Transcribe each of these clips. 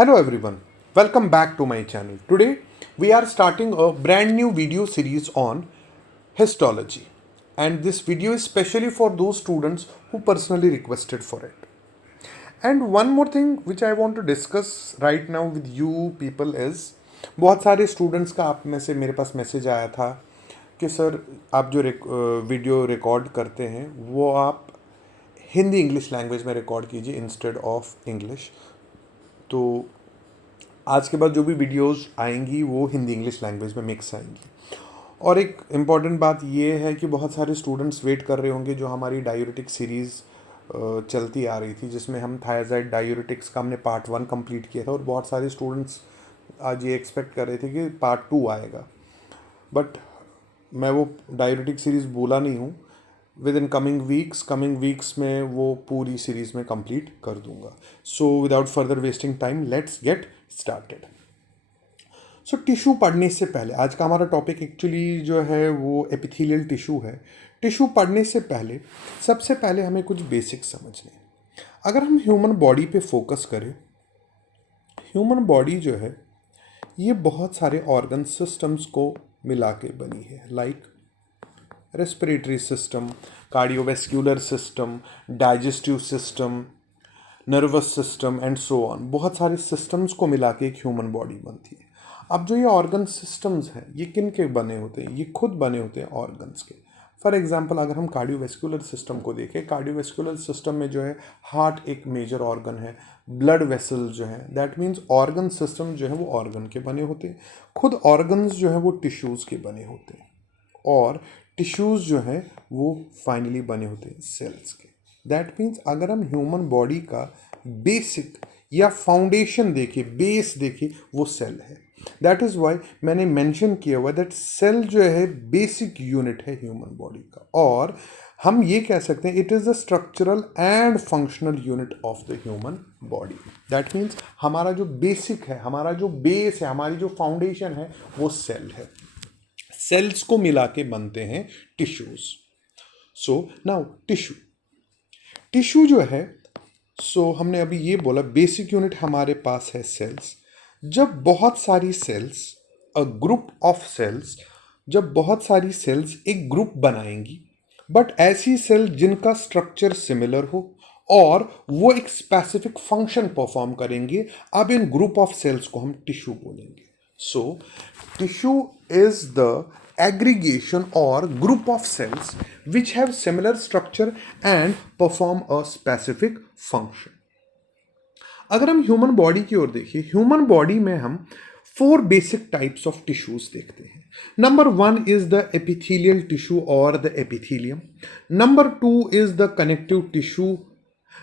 Hello everyone, welcome back to my channel. Today we are starting a brand new video series on histology, and this video is specially for those students who personally requested for it. And one more thing which I want to discuss right now with you people is बहुत सारे students का आप में से मेरे पास message आया था कि सर आप जो वीडियो रिकॉर्ड करते हैं वो आप हिंदी इंग्लिश लैंग्वेज में रिकॉर्ड कीजिए इंस्टेड ऑफ इंग्लिश। तो आज के बाद जो भी वीडियोस आएंगी वो हिंदी इंग्लिश लैंग्वेज में मिक्स आएंगी। और एक इम्पॉर्टेंट बात ये है कि बहुत सारे स्टूडेंट्स वेट कर रहे होंगे जो हमारी डायूरेटिक सीरीज़ चलती आ रही थी जिसमें हम थायराइड डायूरेटिक्स का हमने पार्ट 1 कंप्लीट किया था, और बहुत सारे स्टूडेंट्स आज ये एक्सपेक्ट कर रहे थे कि पार्ट 2 आएगा। बट मैं वो डायूरेटिक सीरीज़ बोला नहीं हूँ, विद इन कमिंग वीक्स में वो पूरी सीरीज़ में कंप्लीट कर दूंगा। So without further wasting time let's get started. So tissue पढ़ने से पहले आज का हमारा टॉपिक एक्चुअली जो है वो एपिथेलियल टिश्यू है। टिश्यू पढ़ने से पहले सबसे पहले हमें कुछ बेसिक्स समझने। अगर हम ह्यूमन बॉडी पे फोकस करें, ह्यूमन बॉडी जो है ये बहुत सारे ऑर्गन सिस्टम्स को मिला के बनी है, like respiratory system, cardiovascular system, digestive system, nervous system and so on. बहुत सारे सिस्टम्स को मिला के एक ह्यूमन बॉडी बनती है। अब जो ये ऑर्गन सिस्टम्स हैं ये किन के बने होते हैं? ये खुद बने होते हैं ऑर्गन्स के। फॉर एग्जांपल अगर हम कार्डियोवैस्कुलर सिस्टम को देखें, कार्डियोवैस्कुलर सिस्टम में जो है हार्ट एक मेजर ऑर्गन है, ब्लड वेसल जो है, दैट मीन्स ऑर्गन सिस्टम जो है वो ऑर्गन के बने होते हैं। खुद ऑर्गन्स जो है वो टिश्यूज़ के बने होते हैं, और टिश्यूज़ जो है वो फाइनली बने होते हैं सेल्स के। दैट मीन्स अगर हम ह्यूमन बॉडी का बेसिक या फाउंडेशन देखें, बेस देखें, वो सेल है। दैट इज़ वाई मैंने मेंशन किया हुआ दैट सेल जो है बेसिक यूनिट है ह्यूमन बॉडी का, और हम ये कह सकते हैं it is the structural and functional unit of the human body. That means हमारा जो बेसिक है, हमारा जो बेस है, हमारी जो फाउंडेशन है वो सेल है। सेल्स को मिला के बनते हैं टिश्यूज। सो नाउ टिश्यू जो है, सो हमने अभी ये बोला बेसिक यूनिट हमारे पास है सेल्स। जब बहुत सारी cells, a group of cells, जब बहुत सारी सेल्स एक ग्रुप बनाएंगी, बट ऐसी सेल जिनका स्ट्रक्चर सिमिलर हो और वो एक स्पेसिफिक फंक्शन परफॉर्म करेंगे, अब इन ग्रुप ऑफ सेल्स को हम टिश्यू बोलेंगे। So tissue is the aggregation or group of cells which have similar structure and perform a specific function. अगर हम ह्यूमन बॉडी की ओर देखिए, ह्यूमन बॉडी में हम 4 बेसिक टाइप्स ऑफ टिश्यूज देखते हैं। Number 1 is the epithelial tissue और the epithelium. Number 2 is the connective tissue.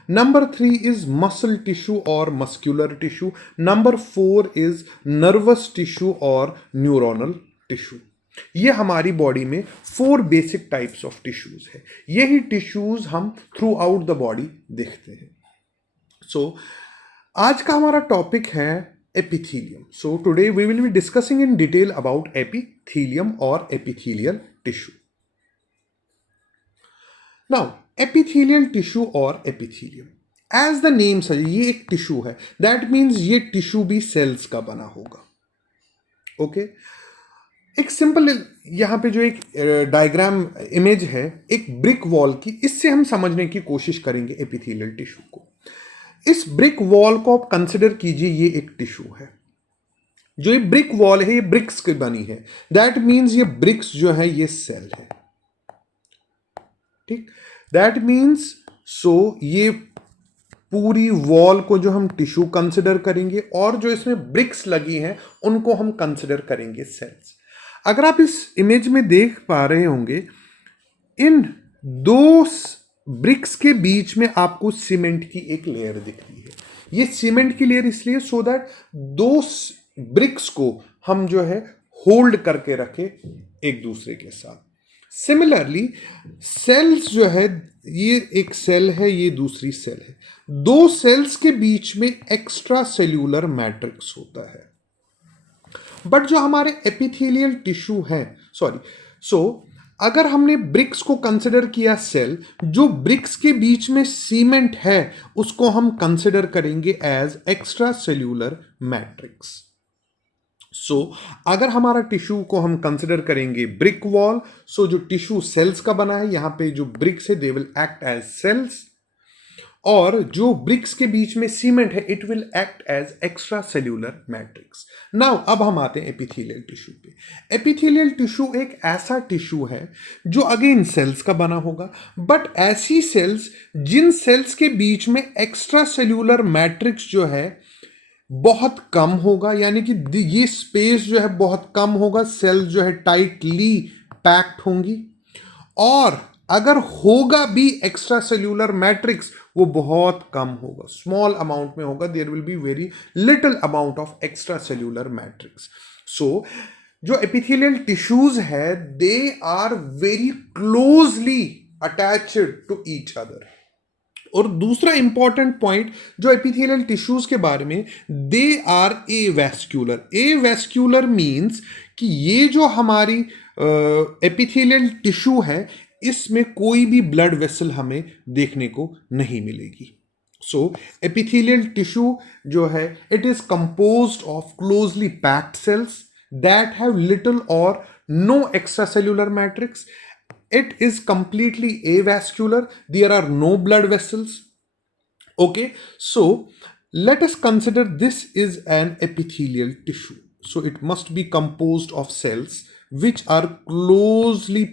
Number 3 is muscle tissue और muscular tissue. Number 4 is nervous tissue और न्यूरोनल टिश्यू। ये हमारी बॉडी में 4 बेसिक टाइप्स ऑफ टिश्यूज है। यही टिश्यूज हम थ्रू आउट द बॉडी देखते हैं। सो आज का हमारा टॉपिक है epithelium. So today we will be discussing in detail about epithelium और epithelial tissue. Now epithelial tissue और epithelium, as the name suggest, ये एक टिश्यू है। दैट मीन्स ये टिश्यू भी सेल्स का बना होगा। ओके एक सिंपल यहाँ पे जो एक डायग्राम इमेज है एक ब्रिक वॉल की, इससे हम समझने की कोशिश करेंगे एपिथेलियल टिश्यू को। इस ब्रिक वॉल को आप कंसिडर कीजिए, ये एक टिश्यू है। जो ये ब्रिक वॉल है ये ब्रिक्स की बनी है। दैट मीन्स ये ब्रिक्स जो है ये सेल है। ठीक, दैट मीन्स ये पूरी वॉल को जो हम टिश्यू कंसिडर करेंगे और जो इसमें ब्रिक्स लगी हैं उनको हम कंसिडर करेंगे सेल्स। अगर आप इस इमेज में देख पा रहे होंगे, इन 2 ब्रिक्स के बीच में आपको सीमेंट की एक लेयर दिख रही है। ये सीमेंट की लेयर इसलिए सो दैट 2 ब्रिक्स को हम जो है होल्ड करके रखें एक दूसरे के साथ। सिमिलरली सेल्स जो है, ये एक सेल है, ये दूसरी सेल है। 2 सेल्स के बीच में एक्स्ट्रा सेल्यूलर मैट्रिक्स होता है। बट जो हमारे एपिथेलियल टिश्यू है, अगर हमने ब्रिक्स को कंसिडर किया सेल, जो ब्रिक्स के बीच में सीमेंट है उसको हम कंसिडर करेंगे एज एक्स्ट्रा सेल्यूलर मैट्रिक्स। सो अगर हमारा टिश्यू को हम कंसिडर करेंगे ब्रिक वॉल, सो जो टिश्यू सेल्स का बना है, यहां पे जो ब्रिक्स है they will act as cells, और जो ब्रिक्स के बीच में सीमेंट है it will act as extra cellular matrix. Now अब हम आते हैं एपिथेलियल टिश्यू पे। एपिथेलियल टिश्यू एक ऐसा टिश्यू है जो अगेन सेल्स का बना होगा, बट ऐसी सेल्स जिन सेल्स के बीच में एक्स्ट्रा सेल्यूलर मैट्रिक्स जो है बहुत कम होगा, यानी कि ये स्पेस जो है बहुत कम होगा, सेल जो है टाइटली पैक्ड होंगी, और अगर होगा भी एक्स्ट्रा सेल्यूलर मैट्रिक्स वो बहुत कम होगा, स्मॉल अमाउंट में होगा, there will be very little amount of extra cellular matrix. So जो एपिथेलियल टिश्यूज है they are very closely attached to each other. और दूसरा इंपॉर्टेंट पॉइंट जो एपिथेलियल टिश्यूज के बारे में, दे आर एवैस्क्यूलर। एवैस्क्यूलर मींस कि ये जो हमारी एपिथेलियल टिश्यू है इसमें कोई भी ब्लड वेसल हमें देखने को नहीं मिलेगी। सो एपिथेलियल टिश्यू जो है it is composed of closely packed cells that have little और no extracellular matrix. It is completely avascular. There are no blood vessels. Okay, so let us consider this is an epithelial tissue. So it must be composed of cells which are closely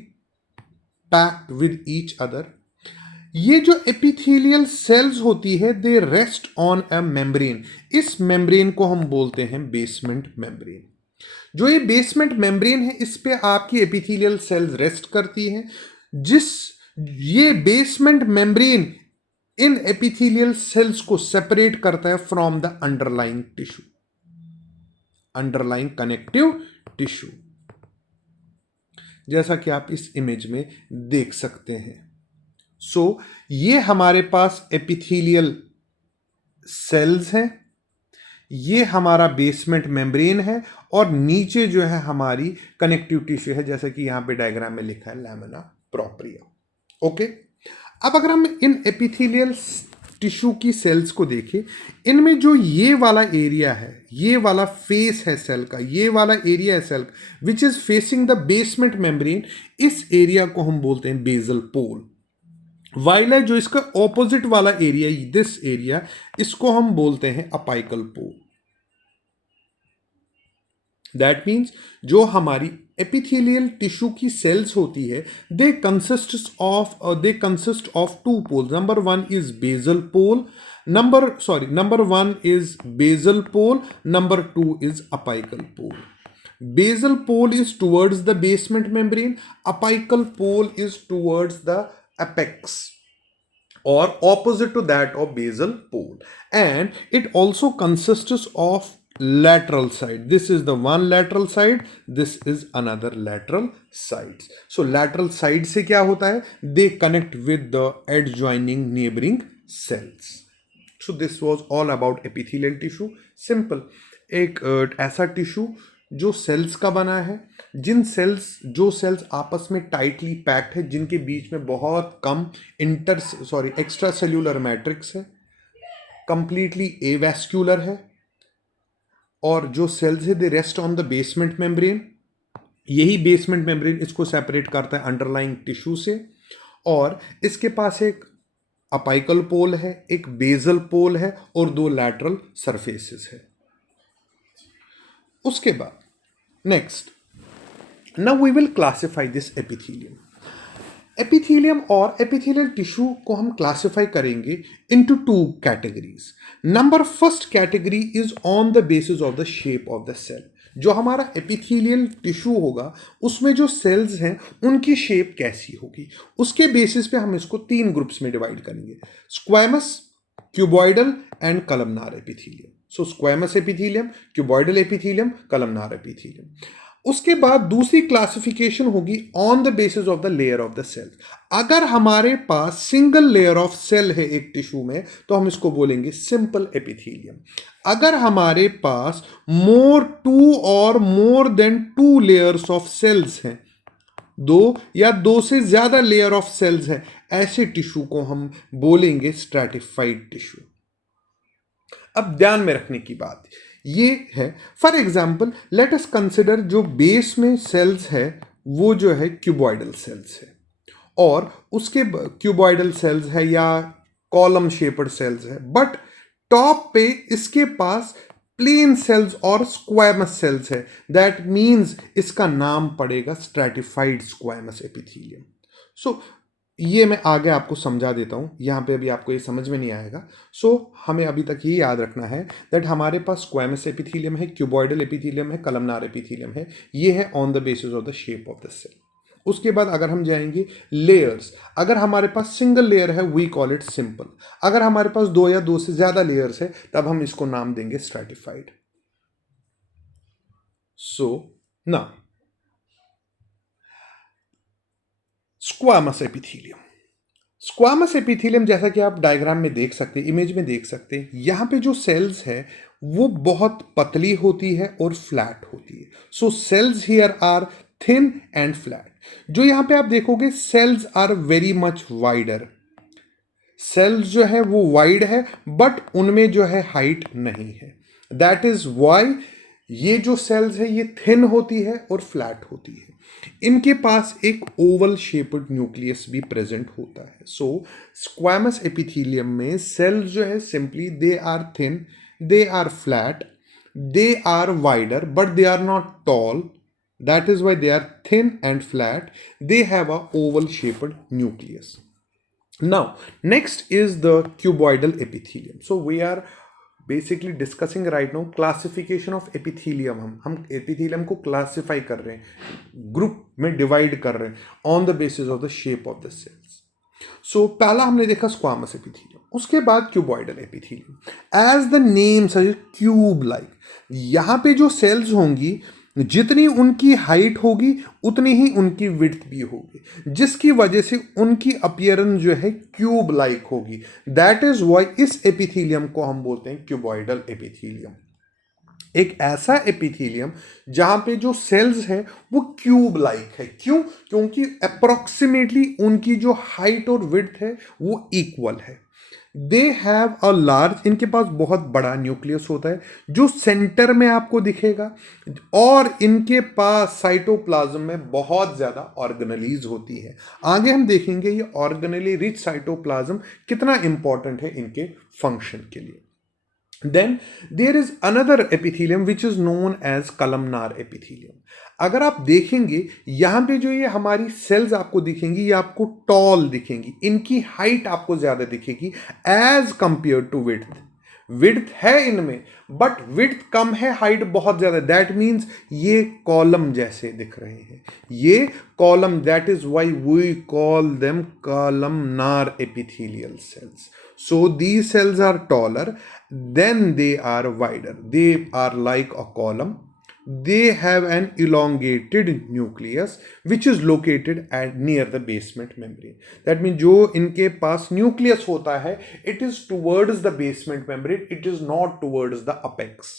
packed with each other. ये जो epithelial cells होती है they rest on a membrane. इस membrane को हम बोलते हैं basement membrane. जो ये बेसमेंट मेम्ब्रेन है इस पे आपकी एपिथेलियल सेल्स रेस्ट करती हैं. जिस ये basement membrane in epithelial cells को सेपरेट करता है from the underlying tissue, underlying connective tissue, जैसा कि आप इस इमेज में देख सकते हैं. सो ये हमारे पास एपिथेलियल सेल्स हैं, ये हमारा बेसमेंट मेम्ब्रेन है, और नीचे जो है हमारी कनेक्टिव टिश्यू है, जैसे कि यहां पे डायग्राम में लिखा है लैमिना प्रोप्रिया. ओके, अब अगर हम इन एपिथेलियल टिश्यू की सेल्स को देखें, इनमें जो ये वाला एरिया है, ये वाला फेस है सेल का, ये वाला एरिया है cell which is facing the basement membrane, इस एरिया को हम बोलते हैं बेसल पोल. वाइल है जो इसका ऑपोजिट वाला एरिया, दिस एरिया, इसको हम बोलते हैं अपाइकल पोल. दैट मीन्स जो हमारी एपिथेलियल टिश्यू की सेल्स होती है they consist of two poles. Number one is basal pole, number one is basal pole, number two is apical pole. Basal pole is towards the basement membrane, apical pole is towards the apex or opposite to that of basal pole, and it also consists of lateral side. This is the one lateral side, this is another lateral sides. So lateral side से क्या होता है, they connect with the adjoining neighboring cells. So this was all about epithelial tissue. Simple. एक ऐसा tissue जो sales का बना है, जो सेल्स आपस में टाइटली पैक्ड है, जिनके बीच में बहुत कम एक्स्ट्रा सेल्यूलर मैट्रिक्स है, कंप्लीटली एवैस्क्यूलर है, और जो सेल्स है they rest on the basement membrane. यही बेसमेंट मेम्ब्रेन इसको सेपरेट करता है अंडरलाइंग टिश्यू से, और इसके पास एक अपाइकल पोल है, एक बेसल पोल है, और दो लैटरल सरफेसेस है. उसके बाद next, now we will classify this epithelium. Epithelium और एपिथेलियल टिश्यू को हम क्लासिफाई करेंगे into two categories. Number first category is on the basis of the shape of the cell. जो हमारा एपिथेलियल टिश्यू होगा उसमें जो सेल्स हैं उनकी शेप कैसी होगी, उसके बेसिस पे हम इसको तीन ग्रुप्स में डिवाइड करेंगे: squamous, cuboidal and columnar epithelium. So squamous epithelium, cuboidal epithelium, columnar epithelium. उसके बाद दूसरी क्लासिफिकेशन होगी on the basis of the layer of the cell. अगर हमारे पास सिंगल लेयर ऑफ सेल है एक टिश्यू में तो हम इसको बोलेंगे सिंपल एपिथेलियम. अगर हमारे पास more than two layers of cells हैं दो या दो से ज्यादा लेयर ऑफ सेल्स है, ऐसे टिश्यू को हम बोलेंगे स्ट्रैटिफाइड टिश्यू। अब ध्यान में रखने की बात ये है, for example let us consider जो बेस में सेल्स है वो जो है क्यूबॉइडल सेल्स है, और उसके क्यूबॉइडल सेल्स है या कॉलम शेप्ड सेल्स है, बट टॉप पे इसके पास प्लेन सेल्स और स्क्वामस सेल्स है। दैट मीन्स इसका नाम पड़ेगा स्ट्रैटिफाइड स्क्वामस एपिथेलियम। सो ये मैं आगे आपको समझा देता हूँ, यहाँ पे अभी आपको ये समझ में नहीं आएगा। हमें अभी तक ये याद रखना है दैट हमारे पास स्क्वामस एपिथेलियम है, क्यूबॉइडल एपिथेलियम है, कलमनार एपिथेलियम है। ये है on the basis of the shape of the cell. उसके बाद अगर हम जाएंगे लेयर्स, अगर हमारे पास सिंगल लेयर है वी कॉल इट सिंपल। अगर हमारे पास दो या दो से ज्यादा लेयर्स है तब हम इसको नाम देंगे स्ट्रैटिफाइड। सो ना स्क्वामस एपिथेलियम, स्क्वामस एपिथेलियम जैसा कि आप डायग्राम में देख सकते हैं, इमेज में देख सकते हैं, यहां पे जो सेल्स है वो बहुत पतली होती है और फ्लैट होती है। So cells here are thin and flat. जो यहां पे आप देखोगे cells are very much wider, cells जो है वो वाइड है बट उनमें जो है हाइट नहीं है। दैट इज वाई ये जो सेल्स है ये थिन होती है और फ्लैट होती है। इनके पास एक ओवल शेप्ड न्यूक्लियस भी प्रेजेंट होता है। सो स्क्वामस एपिथेलियम में सेल्स जो है simply they are thin, they are flat, they are wider but they are not tall. That is why they are thin and flat. They have a oval shaped nucleus. Now, next is the cuboidal epithelium. So we are basically discussing right now classification of epithelium. हम epithelium को classify कर रहे हैं, group में divide कर रहे हैं on the basis of the shape of the cells. So पहला हमने देखा squamous epithelium, उसके बाद cuboidal epithelium. As the name suggests, cube like. यहाँ पे जो cells होंगी जितनी उनकी हाइट होगी उतनी ही उनकी विड्थ भी होगी, जिसकी वजह से उनकी अपीयरेंस जो है क्यूब लाइक होगी। दैट इज वाई इस एपिथेलियम को हम बोलते हैं क्यूबॉइडल एपिथेलियम। एक ऐसा एपिथेलियम जहां पे जो सेल्स है वो क्यूब लाइक है। क्यों? क्योंकि अप्रोक्सीमेटली उनकी जो हाइट और विड्थ है वो इक्वल है। दे हैव अ लार्ज, इनके पास बहुत बड़ा न्यूक्लियस होता है जो सेंटर में आपको दिखेगा, और इनके पास साइटोप्लाज्म में बहुत ज्यादा ऑर्गेनेलीज होती है। आगे हम देखेंगे ये ऑर्गेनेली रिच साइटोप्लाज्म कितना इंपॉर्टेंट है इनके फंक्शन के लिए। Then there is another epithelium which is known as columnar epithelium. अगर आप देखेंगे यहां पे जो ये हमारी सेल्स आपको दिखेंगी ये आपको टॉल दिखेंगी, इनकी हाइट आपको ज्यादा दिखेगी as compare to width. Width है इनमें बट विड्थ कम है, हाइट बहुत ज्यादा। दैट मीन्स ये कॉलम जैसे दिख रहे हैं, ये column. That is why we call them columnar epithelial cells. So these cells are taller, then they are wider. They are like a column. They have an elongated nucleus which is located at near the basement membrane. That means जो इनके पास nucleus होता है it is towards the basement membrane, it is not towards the apex.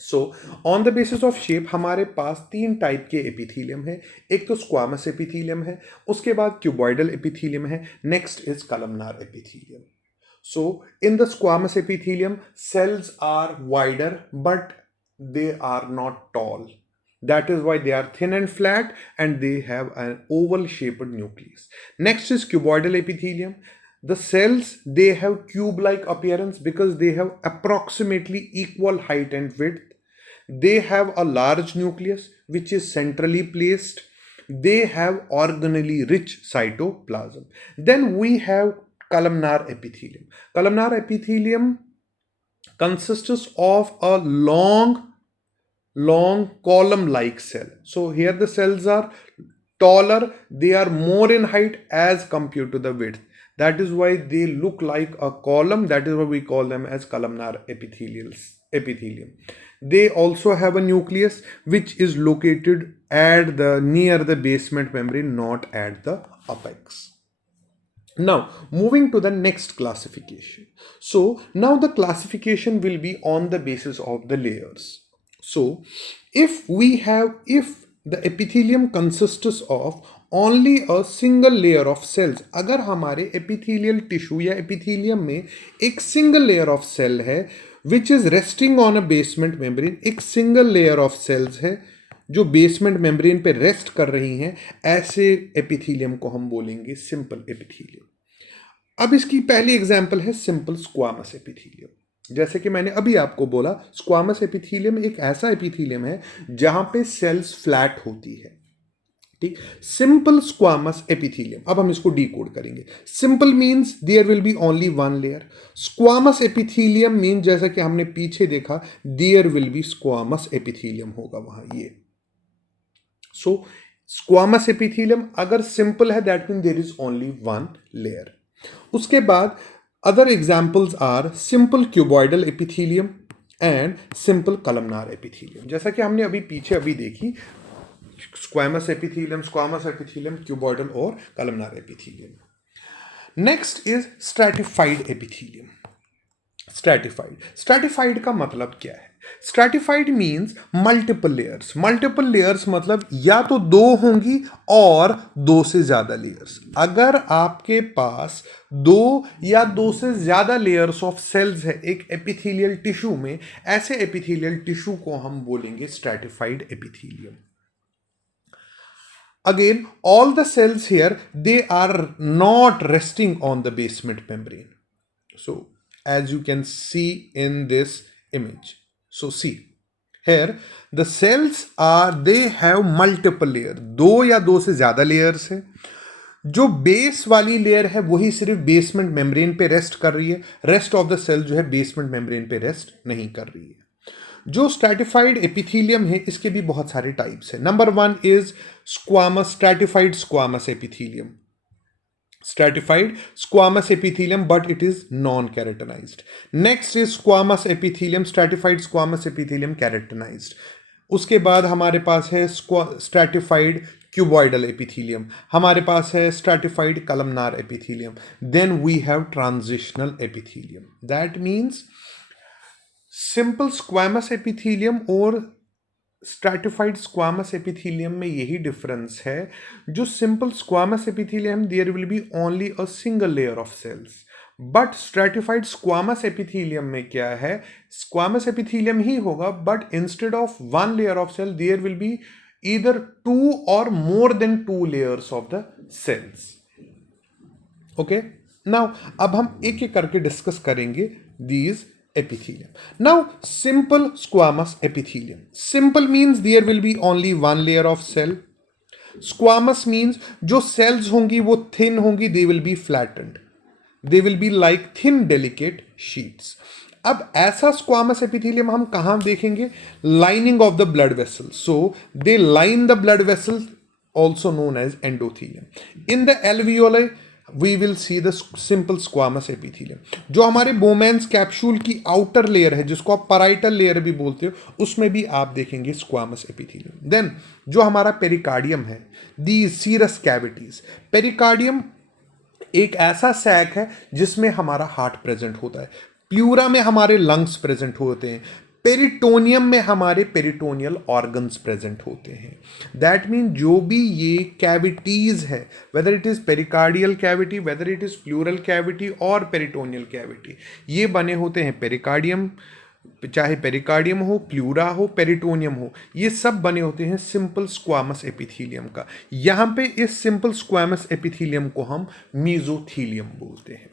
So on the basis of shape हमारे पास तीन type के epithelium है। एक तो स्क्वामस एपिथेलियम है, उसके बाद क्यूबॉइडल एपिथेलियम है, next is columnar epithelium. So in the squamous epithelium cells are wider but they are not tall. That is why they are thin and flat and they have an oval shaped nucleus. Next is cuboidal epithelium. The cells, they have cube like appearance because they have approximately equal height and width. They have a large nucleus which is centrally placed. They have organally rich cytoplasm. Then we have columnar epithelium. Columnar epithelium consists of a long column like cell. So here the cells are taller, they are more in height as compared to the width. That is why they look like a column. That is why we call them as columnar epithelium. They also have a nucleus which is located at the near the basement membrane, not at the apex. Now moving to the next classification. So now the classification will be on the basis of the layers. So if the epithelium consists of only a single layer of cells. अगर हमारे epithelial tissue या epithelium में एक single layer of cell है which is resting on a basement membrane, एक single layer of sales है जो basement membrane पे रेस्ट कर रही हैं, ऐसे एपिथीलियम को हम बोलेंगे सिंपल एपिथीलियम। अब इसकी पहली एग्जांपल है सिंपल स्क्वामस एपिथीलियम। जैसे कि मैंने अभी आपको बोला, स्क्वामस एपिथीलियम एक ऐसा एपिथीलियम है जहां पे सेल्स फ्लैट होती है। ठीक, सिंपल स्क्वामस एपिथीलियम। अब हम इसको डीकोड करेंगे। Simple means there will be only one layer. Squamous epithelium mean जैसा कि हमने पीछे देखा, there will be squamous epithelium होगा वहां ये। सो स्क्वामस एपिथीलियम अगर सिंपल है that mean there is only one layer. उसके बाद other examples are simple cuboidal epithelium and simple columnar epithelium. जैसा कि हमने अभी पीछे देखी, स्क्वामस एपिथीलियम, क्यूबॉइडल और columnar epithelium. Next is stratified epithelium. Stratified का मतलब क्या है? Stratified means multiple layers. Multiple layers मतलब या तो दो होंगी और दो से ज्यादा लेयर्स। अगर आपके पास दो या दो से ज्यादा लेयर्स ऑफ सेल्स है एक एपिथेलियल टिश्यू में, ऐसे एपिथेलियल टिश्यू को हम बोलेंगे stratified epithelium. Again, all the cells here, they are not resting on the basement membrane. So, as you can see in this image. So, see, here the cells are, they have multiple layers. दो या दो से ज्यादा layers है। जो base वाली layer है वही सिर्फ बेसमेंट मेम्ब्रेन पे रेस्ट कर रही है, रेस्ट ऑफ द सेल जो है बेसमेंट मेम्ब्रेन पे रेस्ट नहीं कर रही है। जो स्ट्रैटिफाइड एपिथेलियम है इसके भी बहुत सारे टाइप्स है। Number one is squamous, stratified squamous epithelium. Stratified squamous epithelium but it is non keratinized. Next is squamous epithelium, stratified squamous epithelium keratinized. उसके बाद हमारे पास है स्ट्रैटिफाइड क्यूबॉइडल एपिथेलियम, हमारे पास है stratified columnar epithelium, then we have transitional epithelium. That means simple squamous epithelium और stratified squamous epithelium में यही डिफरेंस है। जो simple squamous epithelium there will be only a single layer of cells, but stratified squamous epithelium में क्या है, squamous epithelium ही होगा but instead of one layer of cell there will be either two और more than two layers of the cells. Okay, now अब हम एक एक करके डिस्कस करेंगे these epithelium. Now, simple squamous epithelium. Simple means there will be only one layer of cell. Squamous means जो cells होंगी वो thin होंगी, they will be flattened. They will be like thin delicate sheets. अब ऐसा squamous epithelium हम कहाँ देखेंगे? Lining of the blood vessels. So, they line the blood vessels, also known as endothelium. In the alveoli, we will see the simple squamous epithelium. जो हमारे बोमेंस capsule की outer layer है जिसको आप पैराइटल लेयर भी बोलते हो, उसमें भी आप देखेंगे स्क्वामस एपिथेलियम। देन जो हमारा पेरिकार्डियम है, दी सीरस कैविटीज। पेरिकार्डियम एक ऐसा सैक है जिसमें हमारा हार्ट प्रेजेंट होता है, प्यूरा में हमारे लंग्स प्रेजेंट होते हैं, पेरिटोनियम में हमारे पेरिटोनियल ऑर्गन्स प्रेजेंट होते हैं। दैट मीन जो भी ये कैविटीज है, whether it is pericardial cavity, whether it is pleural cavity और पेरिटोनियल कैविटी, ये बने होते हैं पेरिकार्डियम, चाहे पेरिकार्डियम हो, प्लूरा हो, पेरिटोनियम हो, ये सब बने होते हैं सिंपल स्क्वामस एपिथेलियम का। यहाँ पे इस सिंपल स्क्वामस एपिथेलियम को हम मेसोथेलियम बोलते हैं।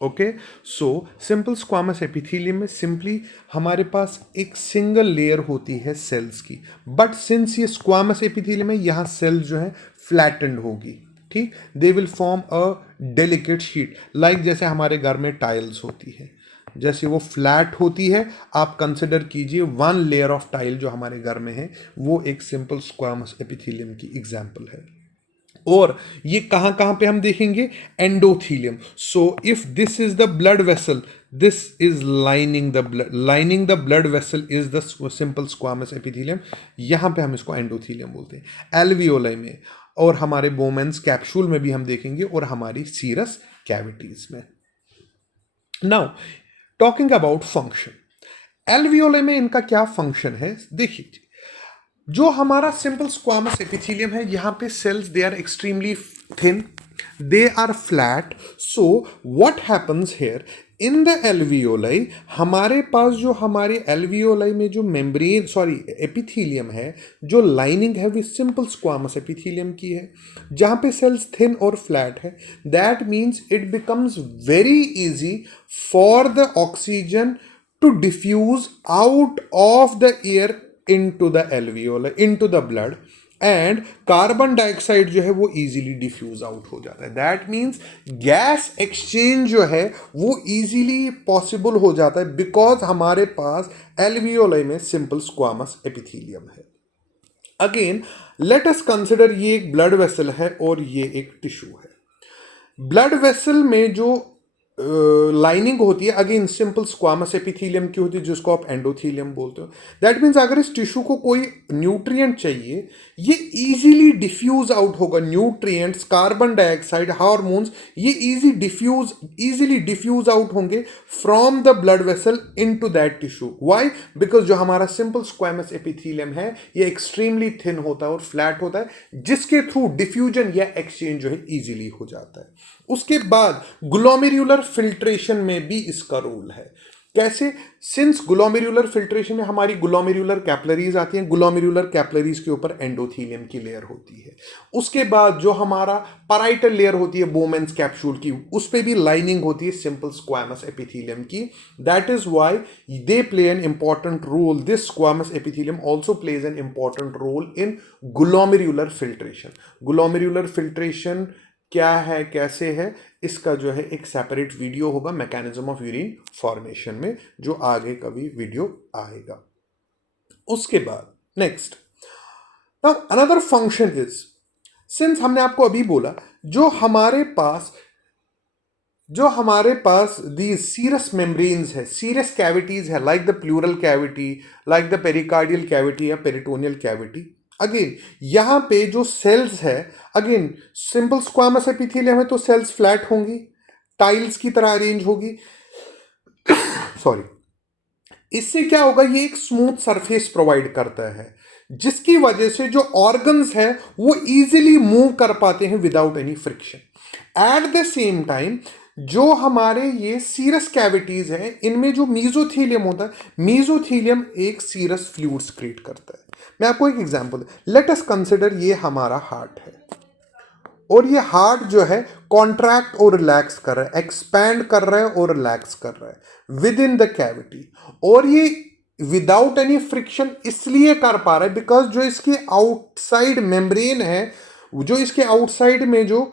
Okay, so simple squamous epithelium में सिंपली हमारे पास एक सिंगल लेयर होती है सेल्स की, बट सिंस ये स्क्वामस एपिथेलियम है यहाँ सेल्स जो है फ्लैटेंड होगी। ठीक, they will form a delicate sheet, like जैसे हमारे घर में टाइल्स होती है, जैसे वो फ्लैट होती है, आप कंसिडर कीजिए वन लेयर ऑफ टाइल जो हमारे घर में है वो एक सिंपल स्क्वामस एपिथेलियम की एग्जाम्पल है। और ये कहां कहां पे हम देखेंगे? Endothelium. So if this is the blood vessel, this is lining the blood vessel is the simple squamous epithelium, यहां पे हम इसको एंडोथीलियम बोलते हैं। एल्वियोलाई में और हमारे बोमेंस कैप्सूल में भी हम देखेंगे और हमारी सीरस कैविटीज में। Now talking about function, alveoli में इनका क्या फंक्शन है देखिए। जो हमारा सिंपल स्क्वामस एपिथेलियम है, यहाँ पे cells they are extremely thin, they are flat. So what happens here in the alveoli, हमारे पास जो हमारे एल्वियोलाई में जो मेम्ब्रेन एपिथेलियम है, जो लाइनिंग है, वो सिंपल स्क्वामस एपिथेलियम की है, जहाँ पे सेल्स थिन और फ्लैट है. That means it becomes very easy for the oxygen to diffuse out of the air into the alveoli, into the blood, and carbon dioxide जो है वो इजीली डिफ्यूज आउट हो जाता है. दैट मीन्स गैस एक्सचेंज जो है वो easily possible हो जाता है बिकॉज हमारे पास एल्वियोलाई में सिंपल स्क्वामस एपिथेलियम है. अगेन लेट अस कंसिडर, ये एक ब्लड वेसल है और ये एक टिश्यू है. ब्लड वेसल में जो लाइनिंग होती है अगेन सिंपल स्क्वामस एपिथेलियम की होती है, जिसको आप एंडोथेलियम बोलते हो. दैट मीन्स अगर इस टिश्यू को कोई न्यूट्रिएंट चाहिए, ये इजीली डिफ्यूज आउट होगा. न्यूट्रिएंट्स, कार्बन डाइऑक्साइड, हार्मोन्स, ये इजीली डिफ्यूज आउट होंगे from the blood vessel into that tissue. Why? Because जो हमारा सिंपल स्क्वामस एपिथेलियम है ये एक्सट्रीमली थिन होता है और फ्लैट होता है, जिसके थ्रू डिफ्यूजन या एक्सचेंज जो है इजीली हो जाता है. उसके बाद ग्लोमेरुलर फिल्ट्रेशन में भी इसका रोल है. कैसे? सिंस ग्लोमेरुलर फिल्ट्रेशन में हमारी ग्लोमेरुलर कैपिलरीज आती हैं, ग्लोमेरुलर कैपिलरीज के ऊपर एंडोथेलियम की लेयर होती है. उसके बाद जो हमारा पैराइटल लेयर होती है बोमेंस कैप्सूल की, उस पर भी लाइनिंग होती है सिंपल स्क्वामस एपिथेलियम की. That is why they play an important role. This squamous epithelium also plays an important role in glomerular filtration. Glomerular filtration क्या है, कैसे है, इसका जो है एक सेपरेट वीडियो होगा मैकेनिज्म ऑफ यूरिन फॉर्मेशन में, जो आगे कभी वीडियो आएगा. उसके बाद next, now another function is, since हमने आपको अभी बोला जो हमारे पास दी सीरस मेम्ब्रेन्स है, सीरस कैविटीज है, like the pleural cavity, like the pericardial cavity या पेरिटोनियल कैविटी. अगेन यहां पे जो सेल्स है, अगेन सिंपल स्क्वामस एपिथेलियम है तो सेल्स फ्लैट होंगी, टाइल्स की तरह अरेंज होगी. सॉरी. इससे क्या होगा, ये एक स्मूथ सरफेस प्रोवाइड करता है, जिसकी वजह से जो ऑर्गन्स है वो इजीली मूव कर पाते हैं without any friction. Eight the same time जो हमारे ये सीरस कैविटीज हैं, इनमें जो मीजोथेलियम होता है, मीजोथेलियम एक सीरस फ्लूइड क्रिएट करता है. मैं आपको एक एग्जांपल दूं. लेट अस कंसिडर ये हमारा हार्ट है और ये हार्ट जो है कॉन्ट्रैक्ट और रिलैक्स कर रहा है, एक्सपैंड कर रहा है और रिलैक्स कर रहा है विद इन द कैविटी. और ये विदाउट एनी फ्रिक्शन इसलिए कर पा रहा है बिकॉज जो इसके आउटसाइड मेम्ब्रेन है, जो इसके आउटसाइड में जो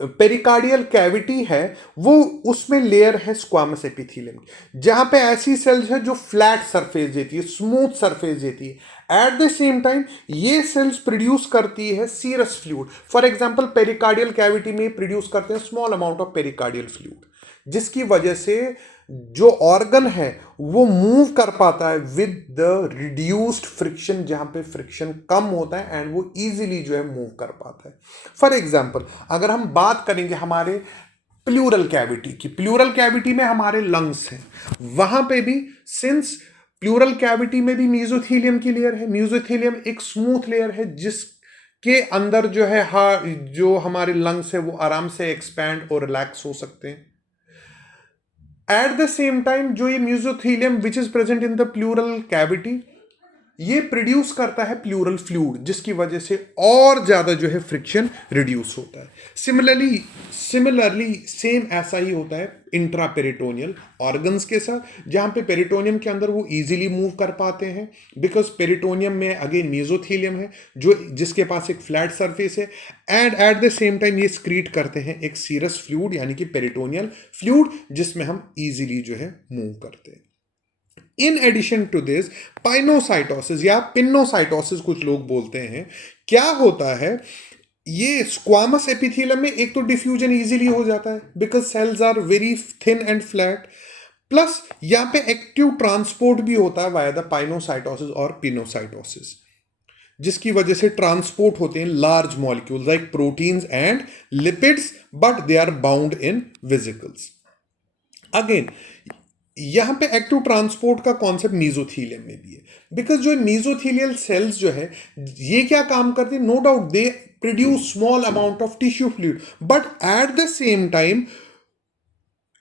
पेरिकार्डियल कैविटी है, वो उसमें लेयर है स्क्वामस एपिथेलियम की, जहां पे ऐसी सेल्स है जो फ्लैट सरफेस देती है, स्मूथ सरफेस देती है. एट द सेम टाइम ये सेल्स प्रोड्यूस करती है serous fluid. For example pericardial cavity में प्रोड्यूस करते हैं small amount of pericardial fluid, जिसकी वजह से जो ऑर्गन है वो मूव कर पाता है विद द रिड्यूस्ड फ्रिक्शन, जहां पे फ्रिक्शन कम होता है एंड वो इजीली जो है मूव कर पाता है. फॉर एग्जांपल अगर हम बात करेंगे हमारे प्लूरल कैविटी की, प्लूरल कैविटी में हमारे लंग्स हैं, वहां पे भी सिंस प्लूरल कैविटी में भी मीजोथेलियम की लेयर है, मीजोथेलियम एक स्मूथ लेयर है जिसके अंदर जो है जो हमारे लंग्स है वो आराम से एक्सपैंड और रिलैक्स हो सकते हैं. एट द सेम टाइम जो ये mesothelium which is present in the pleural cavity, ये प्रोड्यूस करता है प्लूरल फ्लूइड, जिसकी वजह से और ज्यादा जो है फ्रिक्शन रिड्यूस होता है. सिमिलरली सेम ऐसा ही होता है इंट्रापेरिटोनियल ऑर्गन्स के साथ, जहां पे पेरिटोनियम के अंदर वो इजीली मूव कर पाते हैं बिकॉज पेरिटोनियम में अगेन मेसोथेलियम है जो जिसके पास एक फ्लैट सरफेस है, and eight the same time ये स्क्रीट करते हैं एक सीरस फ्लूइड यानी कि पेरिटोनियल फ्लूइड, जिसमें हम इजीली जो है मूव करते हैं. In addition to this pinocytosis या पिन्नोसाइटोसिस कुछ लोग बोलते हैं. क्या होता है, ये स्क्वामस एपिथेलियम में एक तो डिफ्यूजन इजीली हो जाता है because cells are very thin and flat, plus यहां पे एक्टिव ट्रांसपोर्ट भी होता है वाया द पाइनोसाइटोसिस और पिनोसाइटोसिस, जिसकी वजह से ट्रांसपोर्ट होते हैं large molecules like proteins and lipids, but they are bound in vesicles. Again यहाँ पे एक्टिव ट्रांसपोर्ट का कॉन्सेप्ट मीजोथीलियम में भी है, बिकॉज जो मीजोथीलियल सेल्स जो है ये क्या काम करते हैं, no doubt they produce small amount of tissue fluid, but at the same time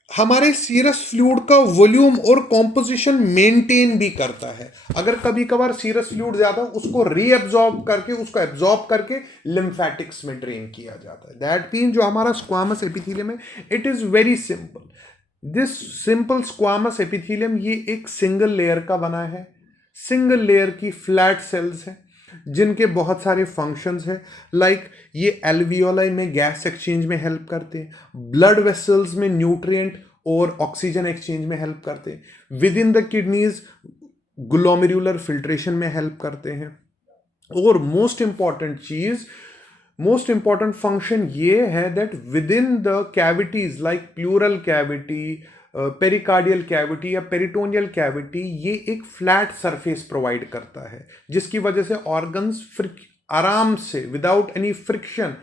हमारे सीरस फ्लूइड का वॉल्यूम और कॉम्पोजिशन मेंटेन भी करता है। अगर कभी कभार सीरस फ्लूइड ज्यादा, उसको रीअब्जॉर्ब करके, उसको एब्जॉर्ब करके लिम्फेटिक्स में ड्रेन किया जाता है। दैट मीन जो हमारा स्क्वामस एपिथेलियम है, it is very simple. This simple squamous epithelium ये एक सिंगल लेयर का बना है, सिंगल लेयर की फ्लैट सेल्स है जिनके बहुत सारे फंक्शंस हैं। लाइक ये एल्वियोलाई में गैस एक्सचेंज में हेल्प करते हैं, ब्लड वेसल्स में न्यूट्रिएंट और ऑक्सीजन एक्सचेंज में हेल्प करते हैं, with in the kidneys glomerular filtration में हेल्प करते हैं। और मोस्ट इंपॉर्टेंट फंक्शन ये है that with in the cavities like pleural cavity, pericardial cavity या पेरिटोनियल कैविटी, ये एक फ्लैट सरफेस प्रोवाइड करता है जिसकी वजह से ऑर्गन्स आराम से विदाउट एनी फ्रिक्शन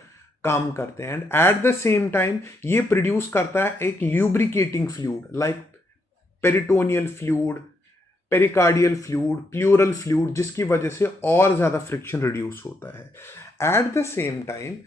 काम करते हैं। And eight the same time ये प्रोड्यूस करता है एक lubricating fluid like peritoneal fluid, pericardial fluid, pleural fluid, जिसकी वजह से और ज्यादा फ्रिक्शन रिड्यूस होता है। एट द सेम टाइम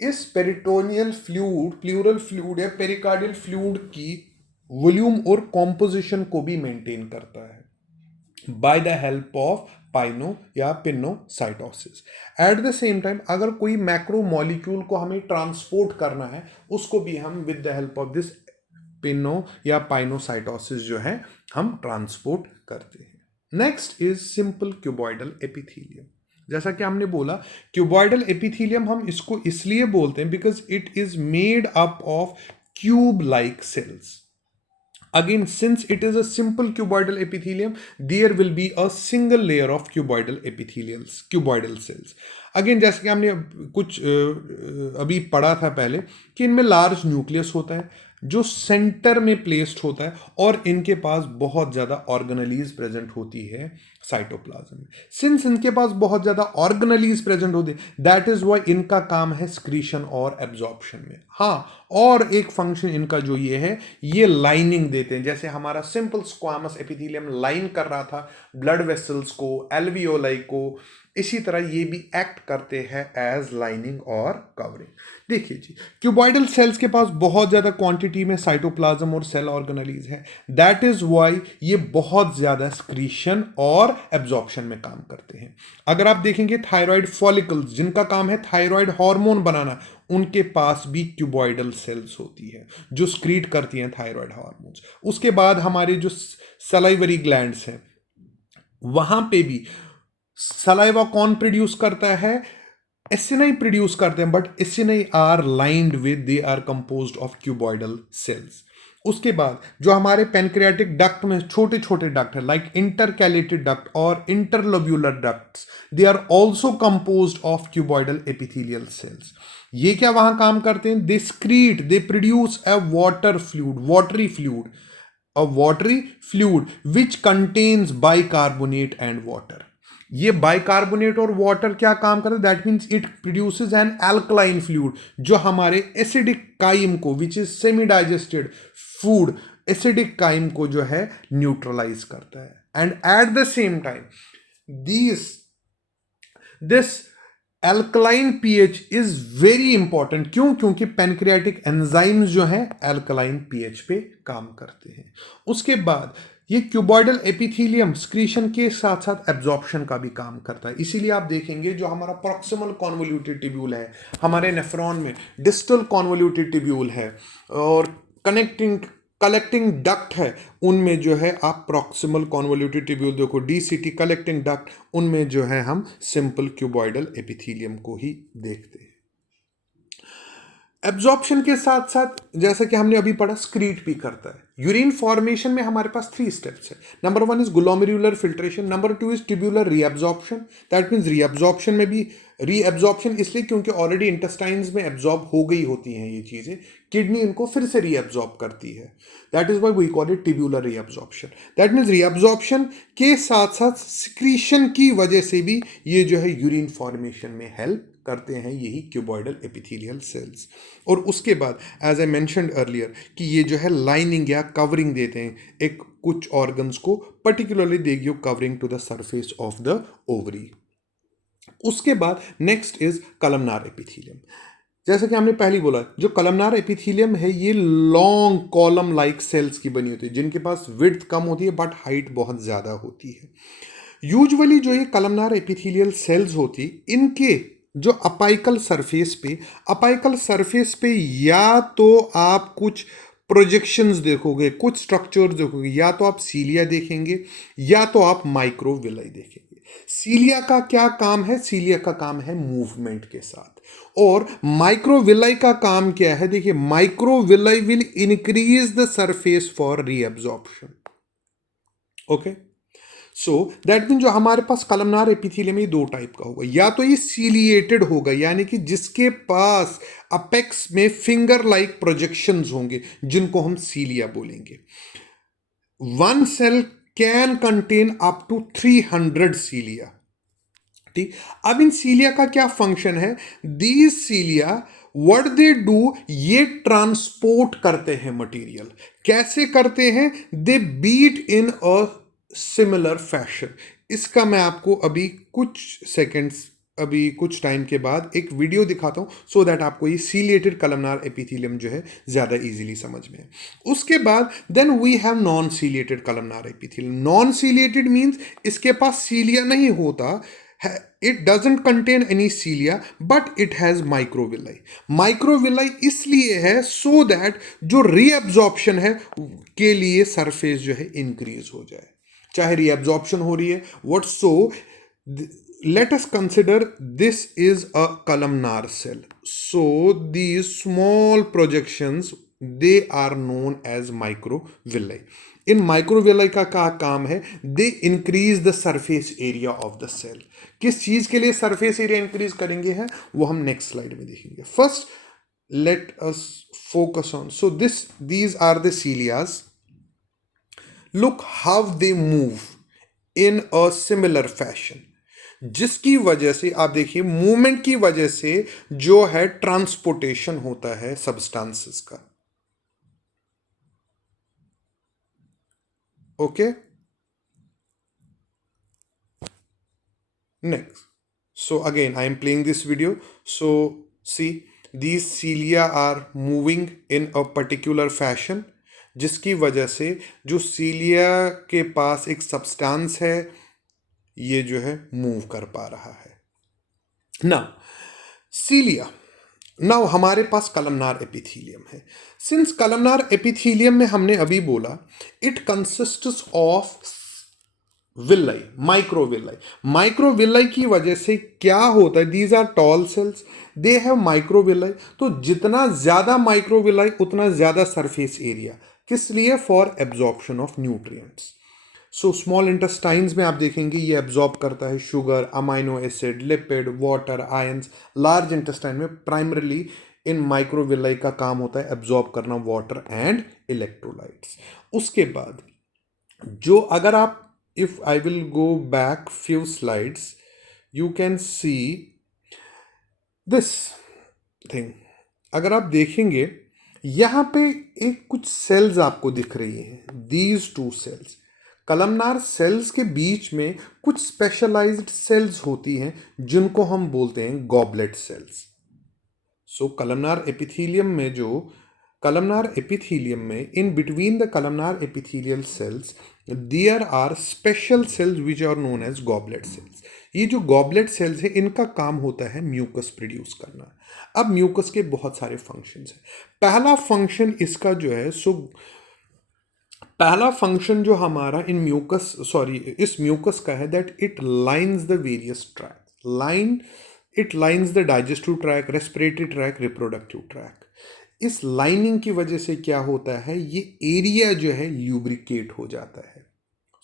इस पेरिटोनियल फ्लूइड, प्लूरल फ्लूइड या पेरिकार्डियल फ्लूइड की वॉल्यूम और कॉम्पोजिशन को भी मेंटेन करता है बाय द हेल्प ऑफ पाइनो या pinocytosis. Eight the same time अगर कोई मैक्रो मॉलिक्यूल को हमें ट्रांसपोर्ट करना है, उसको भी हम with the help of this pino या पाइनोसाइटोसिस जो है हम ट्रांसपोर्ट करते हैं। Next is simple cuboidal epithelium. जैसा कि हमने बोला, क्यूबॉइडल एपिथेलियम हम इसको इसलिए बोलते हैं because it is made up of cube like cells. Again, since it is a simple cuboidal epithelium, there will be a single layer of cuboidal cells. Again, जैसे कि हमने कुछ अभी पढ़ा था पहले कि इनमें लार्ज न्यूक्लियस होता है जो सेंटर में प्लेस्ड होता है और इनके पास बहुत ज़्यादा ऑर्गेनेलीज प्रेजेंट होती है साइटोप्लाज्म में। सिंस इनके पास बहुत ज़्यादा ऑर्गेनेलीज प्रेजेंट होती है, दैट इज वाई इनका काम है स्क्रीशन और एब्जॉर्प्शन में। हाँ, और एक फंक्शन इनका जो ये है, ये लाइनिंग देते हैं। जैसे हमारा सिंपल स्क्वामस एपिथेलियम लाइन कर रहा था ब्लड वेसल्स को, एल्वियोलाई को, इसी तरह ये भी एक्ट करते हैं एज लाइनिंग और कवरिंग। देखिए जी, क्यूबॉइडल सेल्स के पास बहुत ज़्यादा क्वांटिटी में साइटोप्लाज्म और सेल ऑर्गेनेलीज है। दैट इज वाई ये बहुत ज़्यादा स्क्रीशन और एब्जॉर्प्शन में काम करते हैं। अगर आप देखेंगे थायराइड फॉलिकल्स जिनका काम है थायराइड हार्मोन बनाना, उनके पास भी क्यूबॉइडल सेल्स होती है जो स्क्रीट करती हैं थायराइड हार्मोन्स। उसके बाद हमारे जो सलाइवरी ग्लैंड्स हैं, वहां पे भी सलाइवा कौन प्रोड्यूस करता है? एसिनाई प्रोड्यूस करते हैं, but acini are lined with, they are composed of cuboidal cells. उसके बाद जो हमारे पेनक्रियाटिक डक्ट में छोटे छोटे डक्ट है लाइक इंटरकैलेटेड डक्ट और interlobular ducts, they are also composed of cuboidal epithelial cells. ये क्या वहां काम करते हैं? They secrete, they produce a watery fluid which contains bicarbonate and water. ये बाइकार्बोनेट और वाटर क्या काम करता है? That means it produces an alkaline fluid जो हमारे एसिडिक काइम को, which is semi digested food, acidic chyme को जो है न्यूट्रलाइज करता है। And eight the same time this alkaline pH is very important. क्यों? क्योंकि पेनक्रियाटिक एंजाइम्स जो हैं एल्कलाइन पीएच पे काम करते हैं। उसके बाद ये क्यूबॉइडल एपिथेलियम स्क्रीशन के साथ साथ एब्जॉर्प्शन का भी काम करता है। इसीलिए आप देखेंगे जो हमारा प्रॉक्सिमल कॉन्वोल्यूटेड ट्यूब्यूल है, हमारे नेफ्रॉन में डिस्टल कॉन्वोल्यूटेड ट्यूब्यूल है और कलेक्टिंग डक्ट है, उनमें जो है आप प्रॉक्सिमल कॉन्वोल्यूटेड ट्यूब्यूल देखो, डीसीटी कलेक्टिंग डक्ट, उनमें जो है हम सिंपल क्यूबॉइडल एपिथेलियम को ही देखते हैं। एब्जॉर्प्शन के साथ साथ जैसा कि हमने अभी पढ़ा, स्क्रीट भी करता है। यूरिन फॉर्मेशन में हमारे पास 3 स्टेप्स है। Number 1 is glomerular filtration, number 2 is tubular reabsorption. That means reabsorption में भी रीअब्जॉर्प्शन इसलिए क्योंकि ऑलरेडी इंटेस्टाइन्स में एब्जॉर्ब हो गई होती हैं ये चीज़ें, किडनी इनको फिर से रीअब्जॉर्ब करती है। That is why we call it tubular reabsorption. That means reabsorption के साथ साथ सिक्रीशन की वजह से भी ये जो है यूरिन फॉर्मेशन में हेल्प करते हैं यही क्यूबॉइडल एपिथेलियल सेल्स। और उसके बाद एज आई मेंशन्ड अर्लियर कि ये जो है लाइनिंग या कवरिंग देते हैं एक कुछ ऑर्गन्स को, particularly they give covering to the surface of the ovary. उसके बाद नेक्स्ट इज कलमनार एपिथेलियम। जैसे कि हमने पहले बोला, जो कलमनार एपिथेलियम है ये लॉन्ग कॉलम लाइक सेल्स की बनी होती है जिनके पास विड्थ कम होती है बट हाइट बहुत ज़्यादा होती है। यूजुअली जो ये कलमनार एपिथेलियल सेल्स होती, इनके जो अपाइकल सरफेस पे या तो आप कुछ प्रोजेक्शंस देखोगे, कुछ स्ट्रक्चर्स देखोगे, या तो आप सीलिया देखेंगे या तो आप माइक्रोविलाई देखेंगे। सीलिया का क्या काम है? सीलिया का काम है मूवमेंट के साथ। और माइक्रोविलाई का काम क्या है? देखिए, microvilli will increase the surface for reabsorption. Okay, so that mean जो हमारे पास कलमनार एपिथेलियम ये दो टाइप का होगा, या तो ये सीलिएटेड होगा यानी कि जिसके पास अपेक्स में फिंगर लाइक प्रोजेक्शंस होंगे जिनको हम सीलिया बोलेंगे। One cell can contain up to 300 cilia. ठीक, अब इन सीलिया का क्या फंक्शन है? These cilia what they do, ये ट्रांसपोर्ट करते हैं मटेरियल। कैसे करते हैं? They beat in a similar fashion. इसका मैं आपको अभी कुछ टाइम के बाद एक वीडियो दिखाता हूं सो दैट आपको ये सीलिएटेड कलमनार एपिथेलियम जो है ज्यादा इजीली समझ में है। उसके बाद then we have non ciliated columnar epithelium. Non ciliated means इसके पास सीलिया नहीं होता, it doesn't contain any cilia but it has microvilli. Microvilli इसलिए है सो दैट जो रीअब्जॉर्प्शन है के लिए सरफेस जो है इंक्रीज हो जाए। चाहे रीअब्जॉर्प्शन हो रही है what, so let us consider this is a columnar cell, so these small projections they are known as microvilli. इन माइक्रोविलाई का क्या काम है? They increase the surface area of the cell. किस चीज के लिए सरफेस एरिया इंक्रीज करेंगे है वो हम नेक्स्ट स्लाइड में देखेंगे। First let us focus on, so these are the cilias. Look how they move in a similar fashion, जिसकी वजह से आप देखिए मूवमेंट की वजह से जो है ट्रांसपोर्टेशन होता है सब्सटेंसेस का। Okay, next, so again I am playing this video, so see these cilia are moving in a particular fashion, जिसकी वजह से जो सीलिया के पास एक सब्सटेंस है ये जो है मूव कर पा रहा है ना। सीलिया, नाउ हमारे पास कलमनार एपिथेलियम है। सिंस कलमनार एपिथेलियम में हमने अभी बोला it consists of villi, microvilli. Microvilli की वजह से क्या होता है? These are tall cells, they have microvilli. तो जितना ज्यादा माइक्रोविलाई उतना ज्यादा सरफेस एरिया, किस लिए? For absorption of nutrients. So small intestines में आप देखेंगे ये एब्जॉर्ब करता है sugar, amino acid, lipid, water, ions. Large intestine में प्राइमरीली इन माइक्रोविलाई का काम होता है एब्जॉर्ब करना वाटर एंड इलेक्ट्रोलाइट्स। उसके बाद जो अगर आप if I will go back few slides you can see this thing। अगर आप देखेंगे यहां पे एक कुछ सेल्स आपको दिख रही हैं, these two cells। Columnar cells के बीच में कुछ स्पेशलाइज्ड सेल्स होती हैं जिनको हम बोलते हैं गॉबलेट सेल्स। सो कलमनार एपिथेलियम में in between the columnar epithelial cells there are special cells which are known as goblet cells। ये जो गॉबलेट सेल्स है इनका काम होता है म्यूकस प्रोड्यूस करना। अब म्यूकस के बहुत सारे फंक्शंस हैं। पहला फंक्शन इसका जो है पहला फंक्शन जो हमारा इस म्यूकस का है that it lines the various track, it lines the digestive tract, respiratory tract, reproductive track. इस लाइनिंग की वजह से क्या होता है? ये एरिया जो है ल्यूब्रिकेट हो जाता है।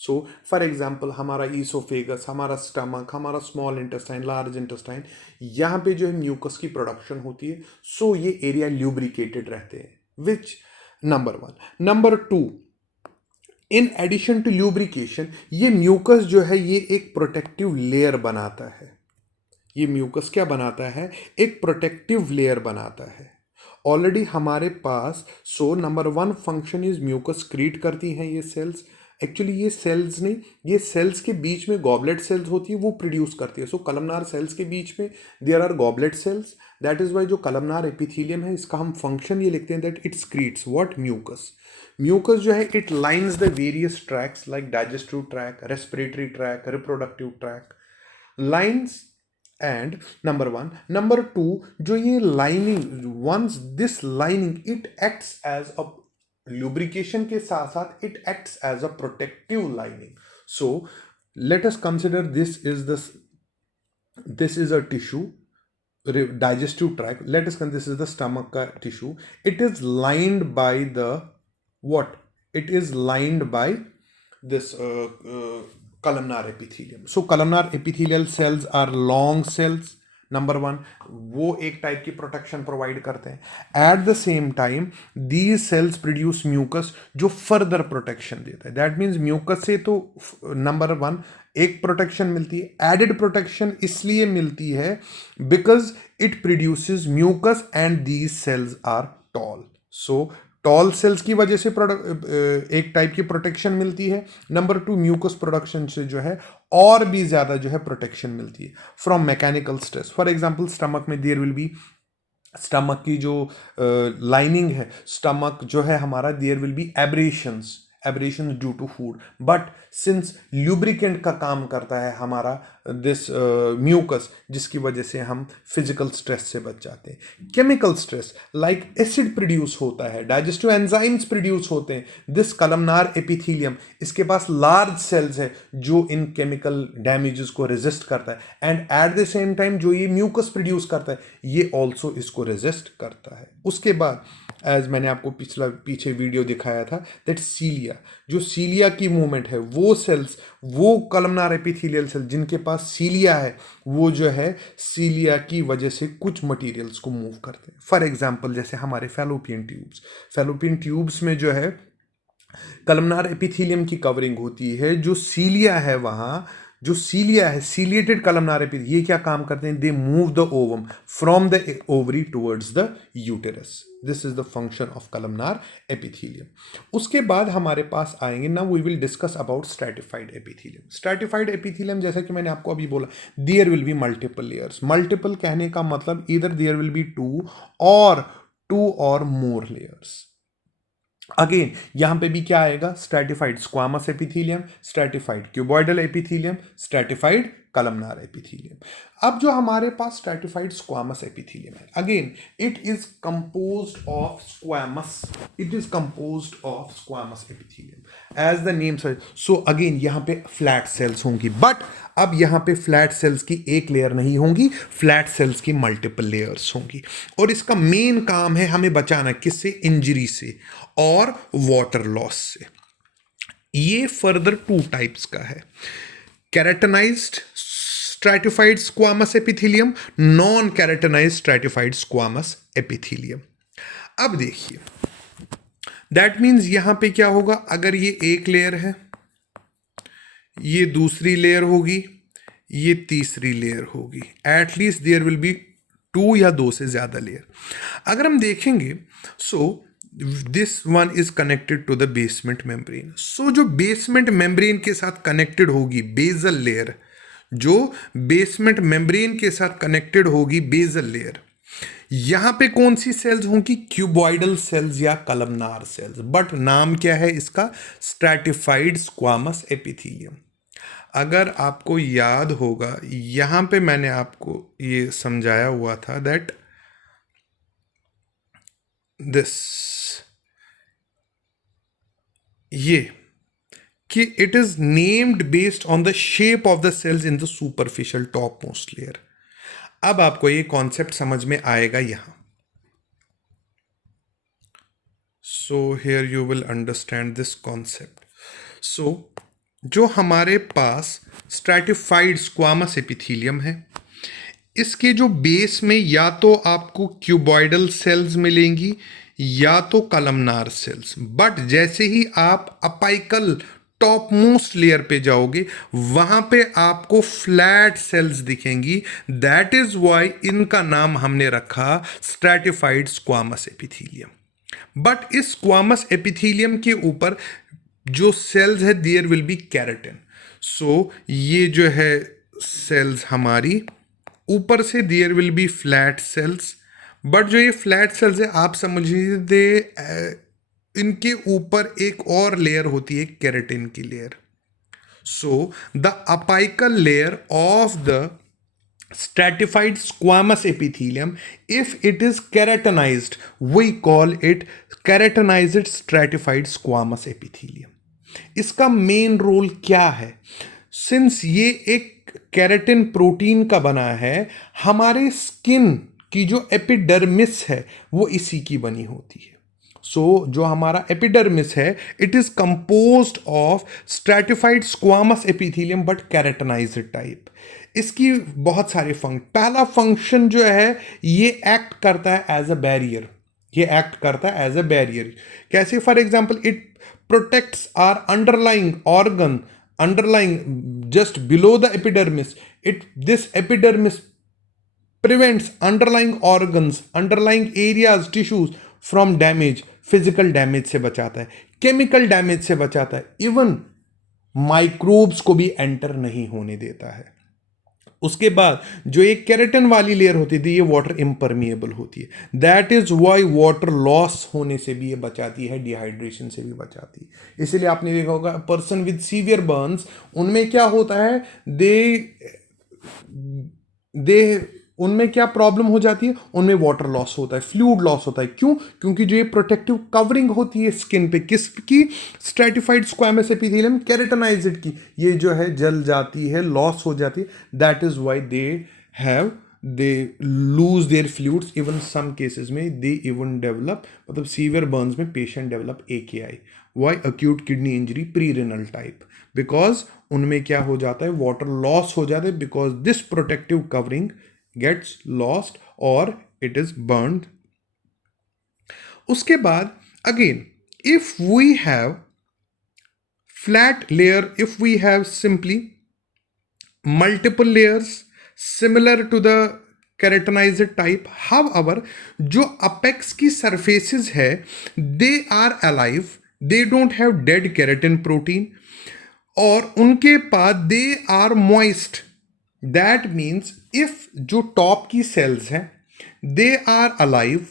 सो फॉर एग्जांपल हमारा ईसोफेगस, हमारा स्टमक, हमारा स्मॉल इंटेस्टाइन, लार्ज इंटेस्टाइन, यहाँ पे जो है म्यूकस की प्रोडक्शन होती है। सो ये एरिया ल्यूब्रिकेटेड रहते हैं, which number 1। Number 2, in addition to lubrication ये म्यूकस जो है ये एक प्रोटेक्टिव लेयर बनाता है। ये म्यूकस क्या बनाता है, एक प्रोटेक्टिव लेयर बनाता है। ऑलरेडी हमारे पास, so number one function is mucus create करती हैं ये सेल्स। एक्चुअली ये सेल्स नहीं, ये सेल्स के बीच में गॉबलेट सेल्स होती है, वो प्रोड्यूस करती है। सो कलमनार सेल्स के बीच में there are goblet cells. That is why जो कलमनार एपिथेलियम है, इसका हम फंक्शन ये लिखते हैं that it creates what, mucus. Mucus जो है it lines the various tracts like digestive tract, respiratory tract, reproductive tract, lines and number one. Number two, जो ये lining, once this lining it acts as a lubrication के साथ साथ it acts as a protective lining. So let us consider this is a tissue, digestive tract. Let us consider this is the stomach ka tissue. It is lined by the what? It is lined by this columnar epithelium. So columnar epithelial cells are long cells. Number one, वो एक type की protection provide करते हैं। At the same time these cells produce mucus जो further protection देता है। That means mucus से तो नंबर वन एक प्रोटेक्शन मिलती है, एडेड प्रोटेक्शन इसलिए मिलती है because it produces mucus and these cells are tall. So tall cells की वजह से एक टाइप की प्रोटेक्शन मिलती है। नंबर टू, म्यूकस प्रोडक्शन से जो है और भी ज़्यादा जो है प्रोटेक्शन मिलती है from mechanical stress. For example stomach में देयर विल बी, स्टमक की जो लाइनिंग है, स्टमक जो है हमारा, there will be abrasions due to food, but since lubricant का काम करता है हमारा दिस म्यूकस, जिसकी वजह से हम फिजिकल स्ट्रेस से बच जाते हैं। Chemical stress like acid produce होता है, डाइजेस्टिव एंजाइम्स प्रोड्यूस होते हैं। दिस कलमनार एपिथेलियम, इसके पास लार्ज सेल्स है जो इन केमिकल डैमेजेस को रेजिस्ट करता है and eight the same time जो ये म्यूकस प्रोड्यूस करता है ये ऑल्सो इसको रेजिस्ट करता है। उसके बाद एज मैंने आपको पीछे वीडियो दिखाया था दैट सीलिया, जो सीलिया की मूवमेंट है, वो सेल्स, वो कलमनार एपिथेलियल सेल जिनके पास सीलिया है, वो जो है सीलिया की वजह से कुछ मटेरियल्स को मूव करते हैं। फॉर एग्जांपल जैसे हमारे फैलोपियन ट्यूब्स में जो है कलमनार एपिथेलियम की कवरिंग होती है। जो सीलिया है वहाँ, जो सीलिया है, सीलिएटेड कलमनार एपिथेलियम, ये क्या काम करते हैं, they move the ovum from the ovary towards the uterus. This is the function of columnar epithelium. उसके बाद हमारे पास आएंगे, now we will discuss about stratified epithelium. Stratified epithelium जैसा कि मैंने आपको अभी बोला, there will be multiple layers. Multiple कहने का मतलब इधर देयर विल बी टू और मोर लेयर्स। अगेन यहां पे भी क्या आएगा, stratified squamous epithelium, stratified cuboidal epithelium, stratified columnar epithelium. अब जो हमारे पास स्ट्रैटिफाइड स्क्वामस एपिथेलियम है, again it is composed of squamous epithelium as the name suggest. So again यहां पे फ्लैट सेल्स होंगी, बट अब यहां पे फ्लैट सेल्स की एक लेयर नहीं होंगी, फ्लैट सेल्स की मल्टीपल लेयर्स होंगी। और इसका मेन काम है हमें बचाना किससे, इंजरी से और वाटर लॉस से। ये फर्दर टू टाइप्स का है, keratinized stratified squamous epithelium, non keratinized stratified squamous epithelium. अब देखिए, दैट मीन्स यहां पे क्या होगा, अगर ये एक लेयर है, ये दूसरी लेयर होगी, ये तीसरी लेयर होगी, at least there will be two या दो से ज्यादा लेयर। अगर हम देखेंगे, so this one is connected to the basement membrane. So जो बेसमेंट मेम्ब्रेन के साथ कनेक्टेड होगी बेसल लेयर, जो बेसमेंट मेम्ब्रेन के साथ कनेक्टेड होगी बेसल लेयर, यहां पे कौन सी सेल्स होंगी, क्यूबॉइडल सेल्स या कलमनार सेल्स। बट नाम क्या है इसका, स्ट्रैटिफाइड स्क्वामस एपिथेलियम। अगर आपको याद होगा, यहां पे मैंने आपको ये समझाया हुआ था दैट दिस, ये कि it is named based on the shape of the cells in the superficial top most layer. अब आपको ये कॉन्सेप्ट समझ में आएगा यहां। So here you will understand this concept. So जो हमारे पास स्ट्रैटिफाइड स्क्वामस एपिथेलियम है, इसके जो बेस में या तो आपको क्यूबॉइडल सेल्स मिलेंगी या तो कलमनार सेल्स, बट जैसे ही आप अपाइकल टॉप मोस्ट लेयर पे जाओगे वहां पे आपको फ्लैट सेल्स दिखेंगी। दैट इज वाई इनका नाम हमने रखा स्ट्रैटिफाइड स्क्वामस एपिथेलियम। बट इस स्क्वामस एपिथेलियम के ऊपर जो सेल्स है there will be keratin. So ये जो है सेल्स हमारी ऊपर से there will be flat cells. But जो ये फ्लैट सेल्स है आप समझ लीजिए इनके ऊपर एक और लेयर होती है केराटिन की layer. So the apical layer of the stratified squamous epithelium, if it is keratinized, we call it keratinized stratified squamous epithelium। इसका मेन रोल क्या है? सिंस ये एक केराटिन प्रोटीन का बना है, हमारे स्किन की जो एपिडर्मिस है वो इसी की बनी होती है। जो हमारा एपिडर्मिस है it is composed of stratified squamous epithelium but keratinized type. इसकी बहुत सारे पहला फंक्शन जो है ये एक्ट करता है एज अ बैरियर। ये एक्ट करता है एज अ बैरियर। कैसे? For example it protects our underlying organ underlying just below the epidermis. This epidermis prevents underlying organs, underlying areas, tissues from damage। Physical damage से बचाता है, chemical damage से बचाता है, इवन माइक्रोब्स को भी enter नहीं होने देता है। उसके बाद जो एक केराटिन वाली लेयर होती थी ये वाटर इम्परमिएबल होती है। That is Y water loss होने से भी ये बचाती है, डिहाइड्रेशन से भी बचाती है। इसीलिए आपने देखा होगा पर्सन विद सीवियर बर्न्स उनमें क्या होता है, उनमें क्या प्रॉब्लम हो जाती है, उनमें वाटर लॉस होता है, फ्लूइड लॉस होता है। क्यों? क्योंकि जो ये प्रोटेक्टिव कवरिंग होती है स्किन पे, किसकी? स्ट्रैटिफाइड स्क्वामस एपिथेलियम केराटिनाइज्ड की, ये जो है जल जाती है, लॉस हो जाती है। That is why they lose their fluids. Even some cases में दे इवन डेवलप, मतलब सीवियर बर्न्स में patient develop AKI। Why? Acute kidney injury pre renal type. Because उनमें क्या हो जाता है, वाटर लॉस हो जाता है, because this protective covering gets lost or it is burned। उसके बाद again if we have flat layer, if we have simply multiple layers similar to the keratinized type, however जो apex की surfaces है they are alive, they don't have dead keratin protein और उनके पास they are moist। That means if जो top की cells हैं they are alive,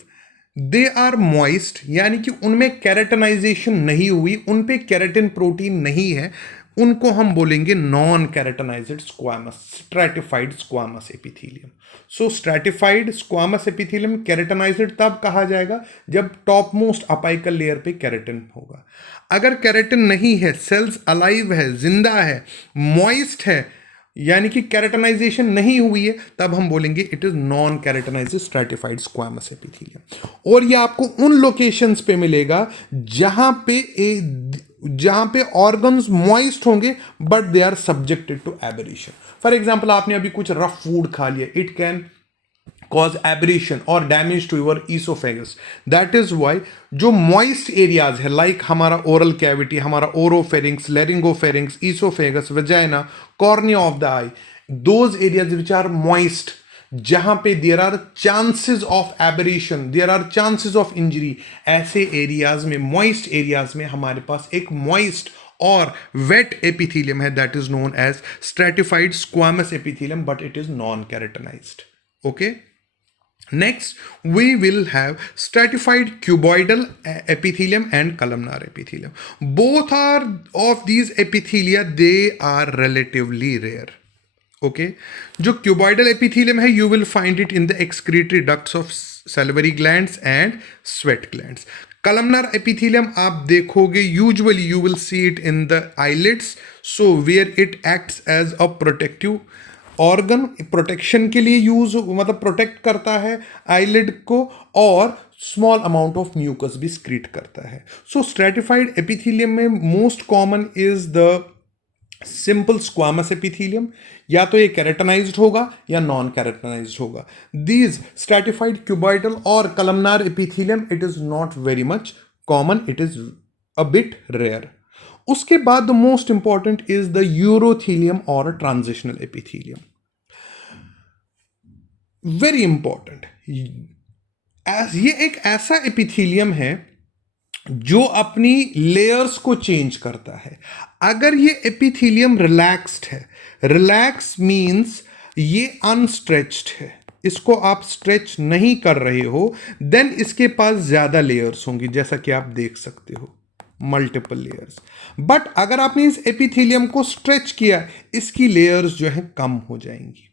they are moist, यानी कि उनमें केराटिनाइजेशन नहीं हुई, उन पे केराटिन प्रोटीन नहीं है, उनको हम बोलेंगे non keratinised squamous, stratified squamous epithelium. So stratified squamous epithelium keratinised तब कहा जाएगा जब टॉप मोस्ट अपाइकल लेयर पे केराटिन होगा। अगर केराटिन नहीं है, सेल्स अलाइव है, जिंदा है, मॉइस्ट है, यानी कि केराटिनाइजेशन नहीं हुई है, तब हम बोलेंगे it is non keratinized stratified squamous epithelium. और ये आपको उन लोकेशंस पे मिलेगा जहां पे ऑर्गन्स मॉइस्ट होंगे but they are subjected to aberration. For example आपने अभी कुछ रफ फूड खा लिया, it can cause aberration or damage to your esophagus। that is why जो moist areas है like हमारा oral cavity, हमारा oropharynx, laryngopharynx, esophagus, vagina, cornea of the eye, those areas which are moist, जहां पे there are chances of aberration, there are chances of injury, ऐसे areas में, moist areas में हमारे पास एक moist और wet epithelium है, that is known as stratified squamous epithelium, but it is non-keratinized। okay, next we will have stratified cuboidal epithelium and columnar epithelium। both are of these epithelia, they are relatively rare। okay, जो cuboidal epithelium है you will find it in the excretory ducts of salivary glands and sweat glands। columnar epithelium आप देखोगे usually you will see it in the eyelids, so where it acts as a protective organ, protection के लिए use, मतलब protect करता है eyelid को और small amount of mucus भी स्क्रीट करता है। सो स्ट्रैटिफाइड एपिथेलियम में most common is the simple squamous epithelium, या तो ये केराटिनाइज्ड होगा या नॉन केराटिनाइज्ड होगा। दीज स्ट्रैटिफाइड क्यूबॉइडल और columnar epithelium it is not very much common, it is a bit rare. उसके बाद the most important is the urothelium और ट्रांजिशनल एपिथीलियम। वेरी इंपॉर्टेंट, ये एक ऐसा एपिथीलियम है जो अपनी लेयर्स को चेंज करता है। अगर ये एपिथीलियम रिलैक्स्ड है, रिलैक्स मींस ये अनस्ट्रेच्ड है, इसको आप स्ट्रेच नहीं कर रहे हो, देन इसके पास ज्यादा लेयर्स होंगी, जैसा कि आप देख सकते हो, मल्टीपल लेयर्स। बट अगर आपने इस एपिथीलियम को स्ट्रेच किया, इसकी लेयर्स जो है कम हो जाएंगी।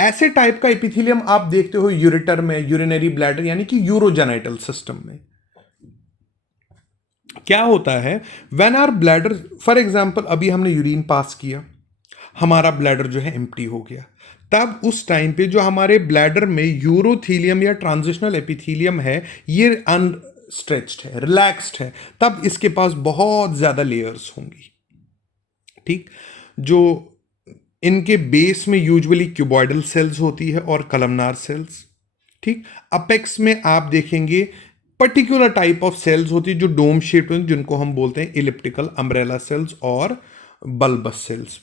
ऐसे टाइप का एपिथेलियम आप देखते हो यूरेटर में, यूरिनरी ब्लैडर यानी कि यूरोजेनाइटल सिस्टम में। क्या होता है, when our bladder, for example अभी हमने यूरिन पास किया, हमारा ब्लैडर जो है एम्प्टी हो गया, तब उस टाइम पे जो हमारे ब्लैडर में यूरोथीलियम या ट्रांजिशनल एपिथेलियम है, ये अनस्ट्रेच्ड है, रिलैक्स्ड है, तब इसके पास बहुत ज्यादा लेयर्स होंगी। ठीक, जो इनके बेस में यूजुअली क्यूबॉइडल सेल्स होती है और कलमनार सेल्स। ठीक, अपेक्स में आप देखेंगे पर्टिकुलर टाइप ऑफ सेल्स होती है जो डोम शेप में, जिनको हम बोलते हैं इलिप्टिकल अम्ब्रेला सेल्स और बल्बस सेल्स।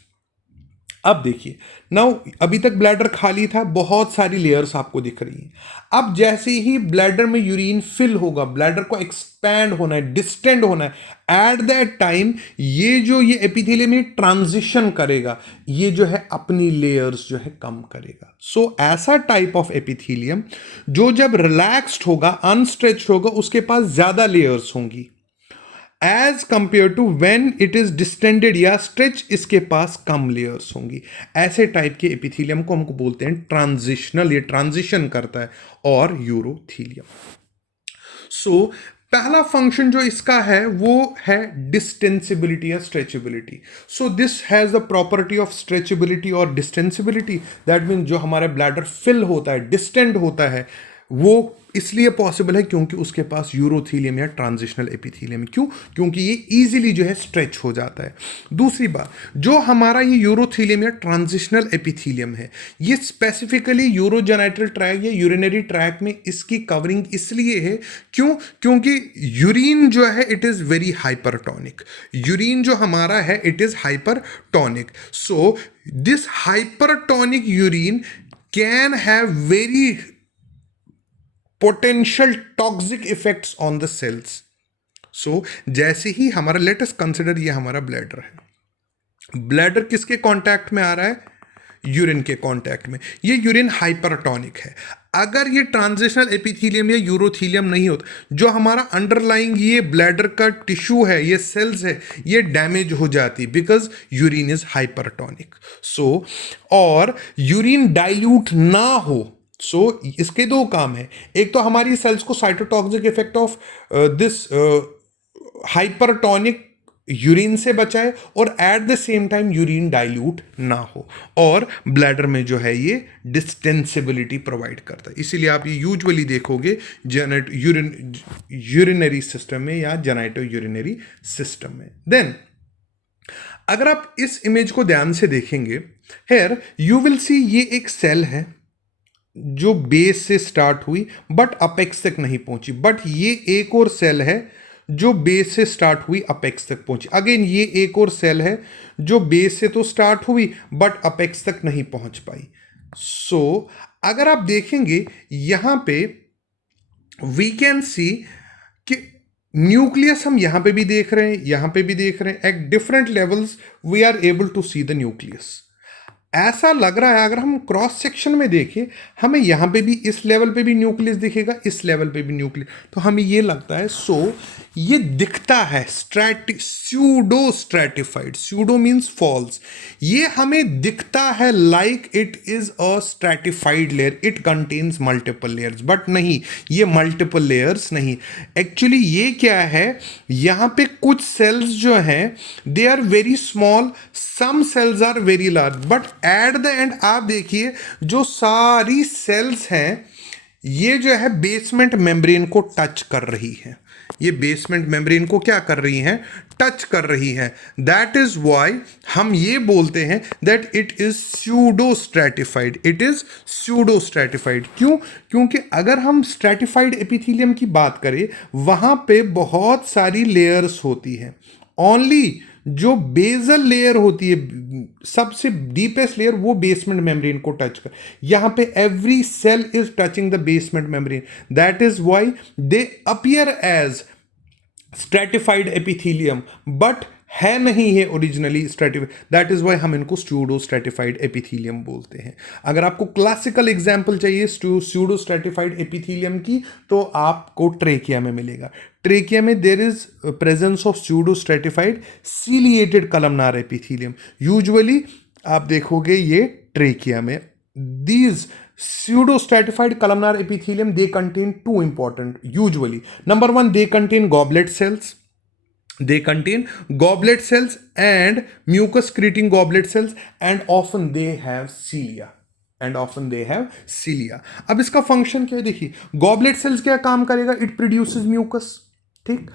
अब देखिए, नाउ अभी तक ब्लैडर खाली था, बहुत सारी लेयर्स आपको दिख रही हैं। अब जैसे ही ब्लैडर में यूरिन फिल होगा, ब्लैडर को एक्सपैंड होना है, डिस्टेंड होना है, एट दैट टाइम ये एपिथेलियम में ट्रांजिशन करेगा, ये जो है अपनी लेयर्स जो है कम करेगा। सो ऐसा टाइप ऑफ एपिथेलियम जो जब रिलैक्स्ड होगा, अनस्ट्रेच्ड होगा, उसके पास ज्यादा लेयर्स होंगी, as compare to when it is distended या स्ट्रेच, इसके पास कम लेयर्स होंगी। ऐसे टाइप के एपिथेलियम को हमको बोलते हैं ट्रांजिशनल, ये ट्रांजिशन करता है, और यूरोथीलियम। सो पहला फंक्शन जो इसका है वो है डिस्टेंसिबिलिटी या stretchability. So this has the property of stretchability और डिस्टेंसिबिलिटी। दैट मीन जो हमारा ब्लैडर फिल होता है, डिस्टेंड होता है, वो इसलिए पॉसिबल है क्योंकि उसके पास यूरोथीलियम या ट्रांजिशनल एपिथेलियम। क्यों? क्योंकि ये इजीली जो है स्ट्रेच हो जाता है। दूसरी बात, जो हमारा ये यूरोथीलियम या ट्रांजिशनल एपिथेलियम है, ये स्पेसिफिकली यूरोजेनाइटल ट्रैक या यूरिनरी ट्रैक में इसकी कवरिंग इसलिए है, क्यों? क्योंकि यूरिन जो है it is very hypertonic. Urine जो हमारा है it is hypertonic. So this hypertonic urine can have very potential toxic effects on the cells. So जैसे ही हमारा, लेट अस कंसिडर ये हमारा ब्लैडर है, ब्लैडर किसके कांटेक्ट में आ रहा है? यूरिन के कांटेक्ट में। ये यूरिन हाइपरटोनिक है। अगर ये ट्रांजिशनल एपिथेलियम या यूरोथीलियम नहीं होता, जो हमारा अंडरलाइंग ये ब्लैडर का टिश्यू है, ये सेल्स है, ये डैमेज हो जाती, बिकॉज यूरिन इज हाइपरटोनिक। सो और यूरिन डाइल्यूट ना हो, इसके दो काम है। एक तो हमारी सेल्स को cytotoxic effect of this hypertonic urine से बचाए, और eight the same time urine dilute ना हो, और ब्लैडर में जो है ये डिस्टेंसिबिलिटी प्रोवाइड करता है। इसीलिए आप ये यूजुअली देखोगे यूरिनरी सिस्टम में या जेनाइटो यूरिनरी सिस्टम में। देन अगर आप इस इमेज को ध्यान से देखेंगे, हेयर यू विल सी ये एक सेल है जो बेस से स्टार्ट हुई बट अपेक्स तक नहीं पहुंची, बट ये एक और सेल है जो बेस से स्टार्ट हुई, अपेक्स तक पहुंची। अगेन ये एक और सेल है जो बेस से तो स्टार्ट हुई बट अपेक्स तक नहीं पहुंच पाई। सो अगर आप देखेंगे यहां पे वी कैन सी कि न्यूक्लियस हम यहां पे भी देख रहे हैं, यहां पे भी देख रहे हैं, at different levels we are able to see the nucleus. ऐसा लग रहा है अगर हम क्रॉस सेक्शन में देखें, हमें यहां पे भी इस लेवल पे भी न्यूक्लियस दिखेगा, इस लेवल पे भी न्यूक्लियस, तो हमें ये लगता है, ये दिखता है pseudo stratified. Pseudo means false. ये हमें दिखता है like it is a stratified layer, it contains multiple layers, but नहीं, ये मल्टीपल लेयर्स नहीं। एक्चुअली ये क्या है, यहां पे कुछ सेल्स जो हैं they are very small, some cells are very large, but at the end आप देखिए जो सारी सेल्स हैं ये जो है बेसमेंट मेम्ब्रेन को टच कर रही है। ये बेसमेंट मेम्ब्रेन को क्या कर रही हैं, टच कर रही हैं। दैट इज वाई हम ये बोलते हैं that it is pseudo stratified, it is pseudo stratified. क्यों? क्योंकि अगर हम स्ट्रेटिफाइड एपिथेलियम की बात करें वहां पे बहुत सारी लेयर्स होती हैं। ओनली जो बेजल लेयर होती है, सबसे डीपेस्ट लेयर, वो बेसमेंट मेम्ब्रेन को टच कर, यहां पे every cell is touching the basement membrane. That is why they appear as stratified epithelium, but है नहीं है originally stratified. That is why हम इनको स्यूडो स्ट्रेटिफाइड एपिथेलियम बोलते हैं। अगर आपको क्लासिकल एग्जांपल चाहिए स्यूडो स्ट्रेटिफाइड एपिथेलियम की, तो आपको ट्रेकिया में मिलेगा। ट्रेकिया में there is presence of pseudo stratified ciliated columnar epithelium. Usually आप देखोगे ये ट्रेकिया में। These pseudo stratified columnar epithelium, they contain two important, usually number one, they contain goblet cells, they contain goblet cells and mucus secreting goblet cells, and often they have cilia, and often they have cilia. अब इसका function क्या है, देखिए goblet cells क्या काम करेगा, it produces mucus. ठीक,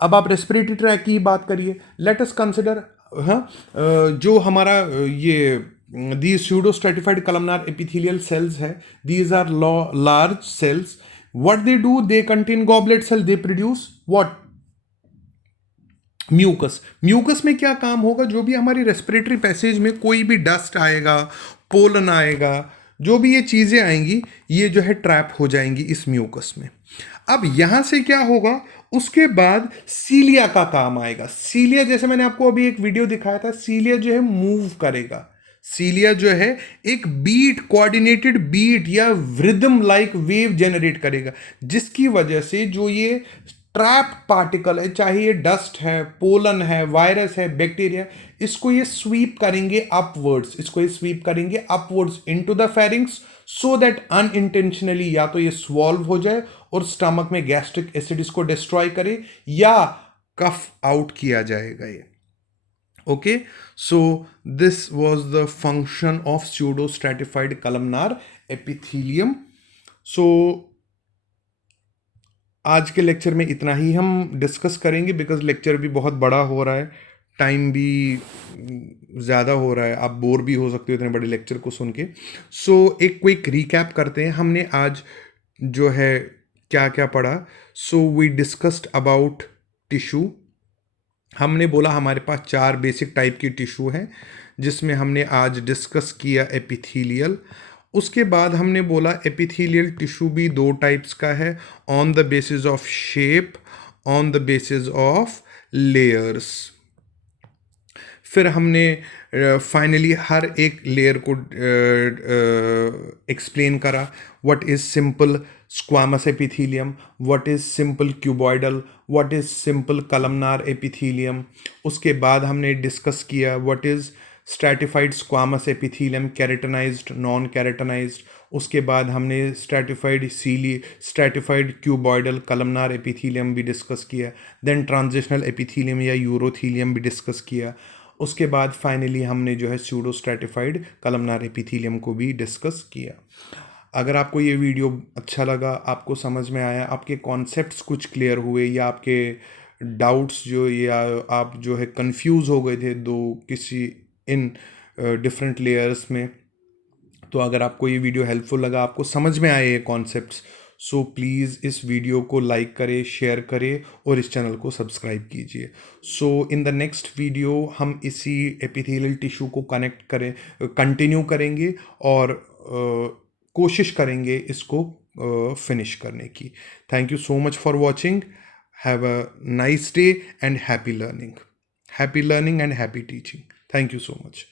अब आप रेस्पिरेटरी ट्रैक की बात करिए, लेट अस कंसिडर, हाँ, जो हमारा ये these pseudo stratified columnar epithelial cells है, these are large cells. What they do, they contain goblet cell, they produce what, mucus. Mucus में क्या काम होगा, जो भी हमारी रेस्पिरेटरी पैसेज में कोई भी डस्ट आएगा, पोलन आएगा, जो भी ये चीजें आएंगी, ये जो है ट्रैप हो जाएंगी इस म्यूकस में। अब यहां से क्या होगा, उसके बाद सीलिया का काम आएगा। सीलिया, जैसे मैंने आपको अभी एक वीडियो दिखाया था, सीलिया जो है मूव करेगा। सीलिया जो है एक बीट, कोऑर्डिनेटेड बीट या रिदम लाइक वेव जनरेट करेगा, जिसकी वजह से जो ये ट्रैप पार्टिकल है, चाहे ये डस्ट है, पोलन है, वायरस है, बैक्टीरिया, इसको ये स्वीप करेंगे अपवर्ड्स, इसको ये स्वीप करेंगे upwards into the pharynx, so that unintentionally या तो ये स्वॉल्व हो जाए और स्टमक में गैस्ट्रिक एसिड इसको डिस्ट्रॉय करे, या कफ आउट किया जाएगा ये। Okay, so this was the function of pseudo stratified columnar epithelium. So आज के लेक्चर में इतना ही हम डिस्कस करेंगे, बिकॉज लेक्चर भी बहुत बड़ा हो रहा है, टाइम भी ज़्यादा हो रहा है, आप बोर भी हो सकते हो इतने बड़े लेक्चर को सुन के। सो एक क्विक रिकैप करते हैं, हमने आज जो है क्या क्या पढ़ा। So we discussed about tissue. हमने बोला हमारे पास 4 बेसिक टाइप की टिश्यू हैं, जिसमें हमने आज डिस्कस किया एपिथेलियल। उसके बाद हमने बोला एपिथेलियल टिश्यू भी 2 टाइप्स का है, on the basis of shape, on the basis of layers. फिर हमने फाइनली हर एक लेयर को एक्सप्लेन करा, what is simple squamous epithelium, what is simple cuboidal, what is simple columnar epithelium. उसके बाद हमने डिस्कस किया what is stratified squamous epithelium, keratinised, non keratinised. उसके बाद हमने स्ट्रैटिफाइड क्यूबॉइडल कलमनार एपिथेलियम भी डिस्कस किया। देन ट्रांजिशनल एपिथेलियम या यूरोथेलियम भी डिस्कस किया। उसके बाद फाइनली हमने जो है स्यूडो स्ट्रैटिफाइड कलमनार एपिथेलियम को भी डिस्कस किया। अगर आपको ये वीडियो अच्छा लगा, आपको समझ में आया, आपके कॉन्सेप्ट्स कुछ क्लियर हुए, या आपके डाउट्स जो, या आप जो है कंफ्यूज हो गए थे दो किसी इन डिफरेंट लेयर्स में, तो अगर आपको ये वीडियो हेल्पफुल लगा, आपको समझ में आए ये कॉन्सेप्ट्स, सो प्लीज़ इस वीडियो को लाइक करें, शेयर करें और इस चैनल को सब्सक्राइब कीजिए। सो इन द नेक्स्ट वीडियो हम इसी एपिथेलियल टिश्यू को कंटिन्यू करेंगे और कोशिश करेंगे इसको फिनिश करने की। Thank you so much for watching. Have a nice day and happy learning and happy teaching. Thank you so much.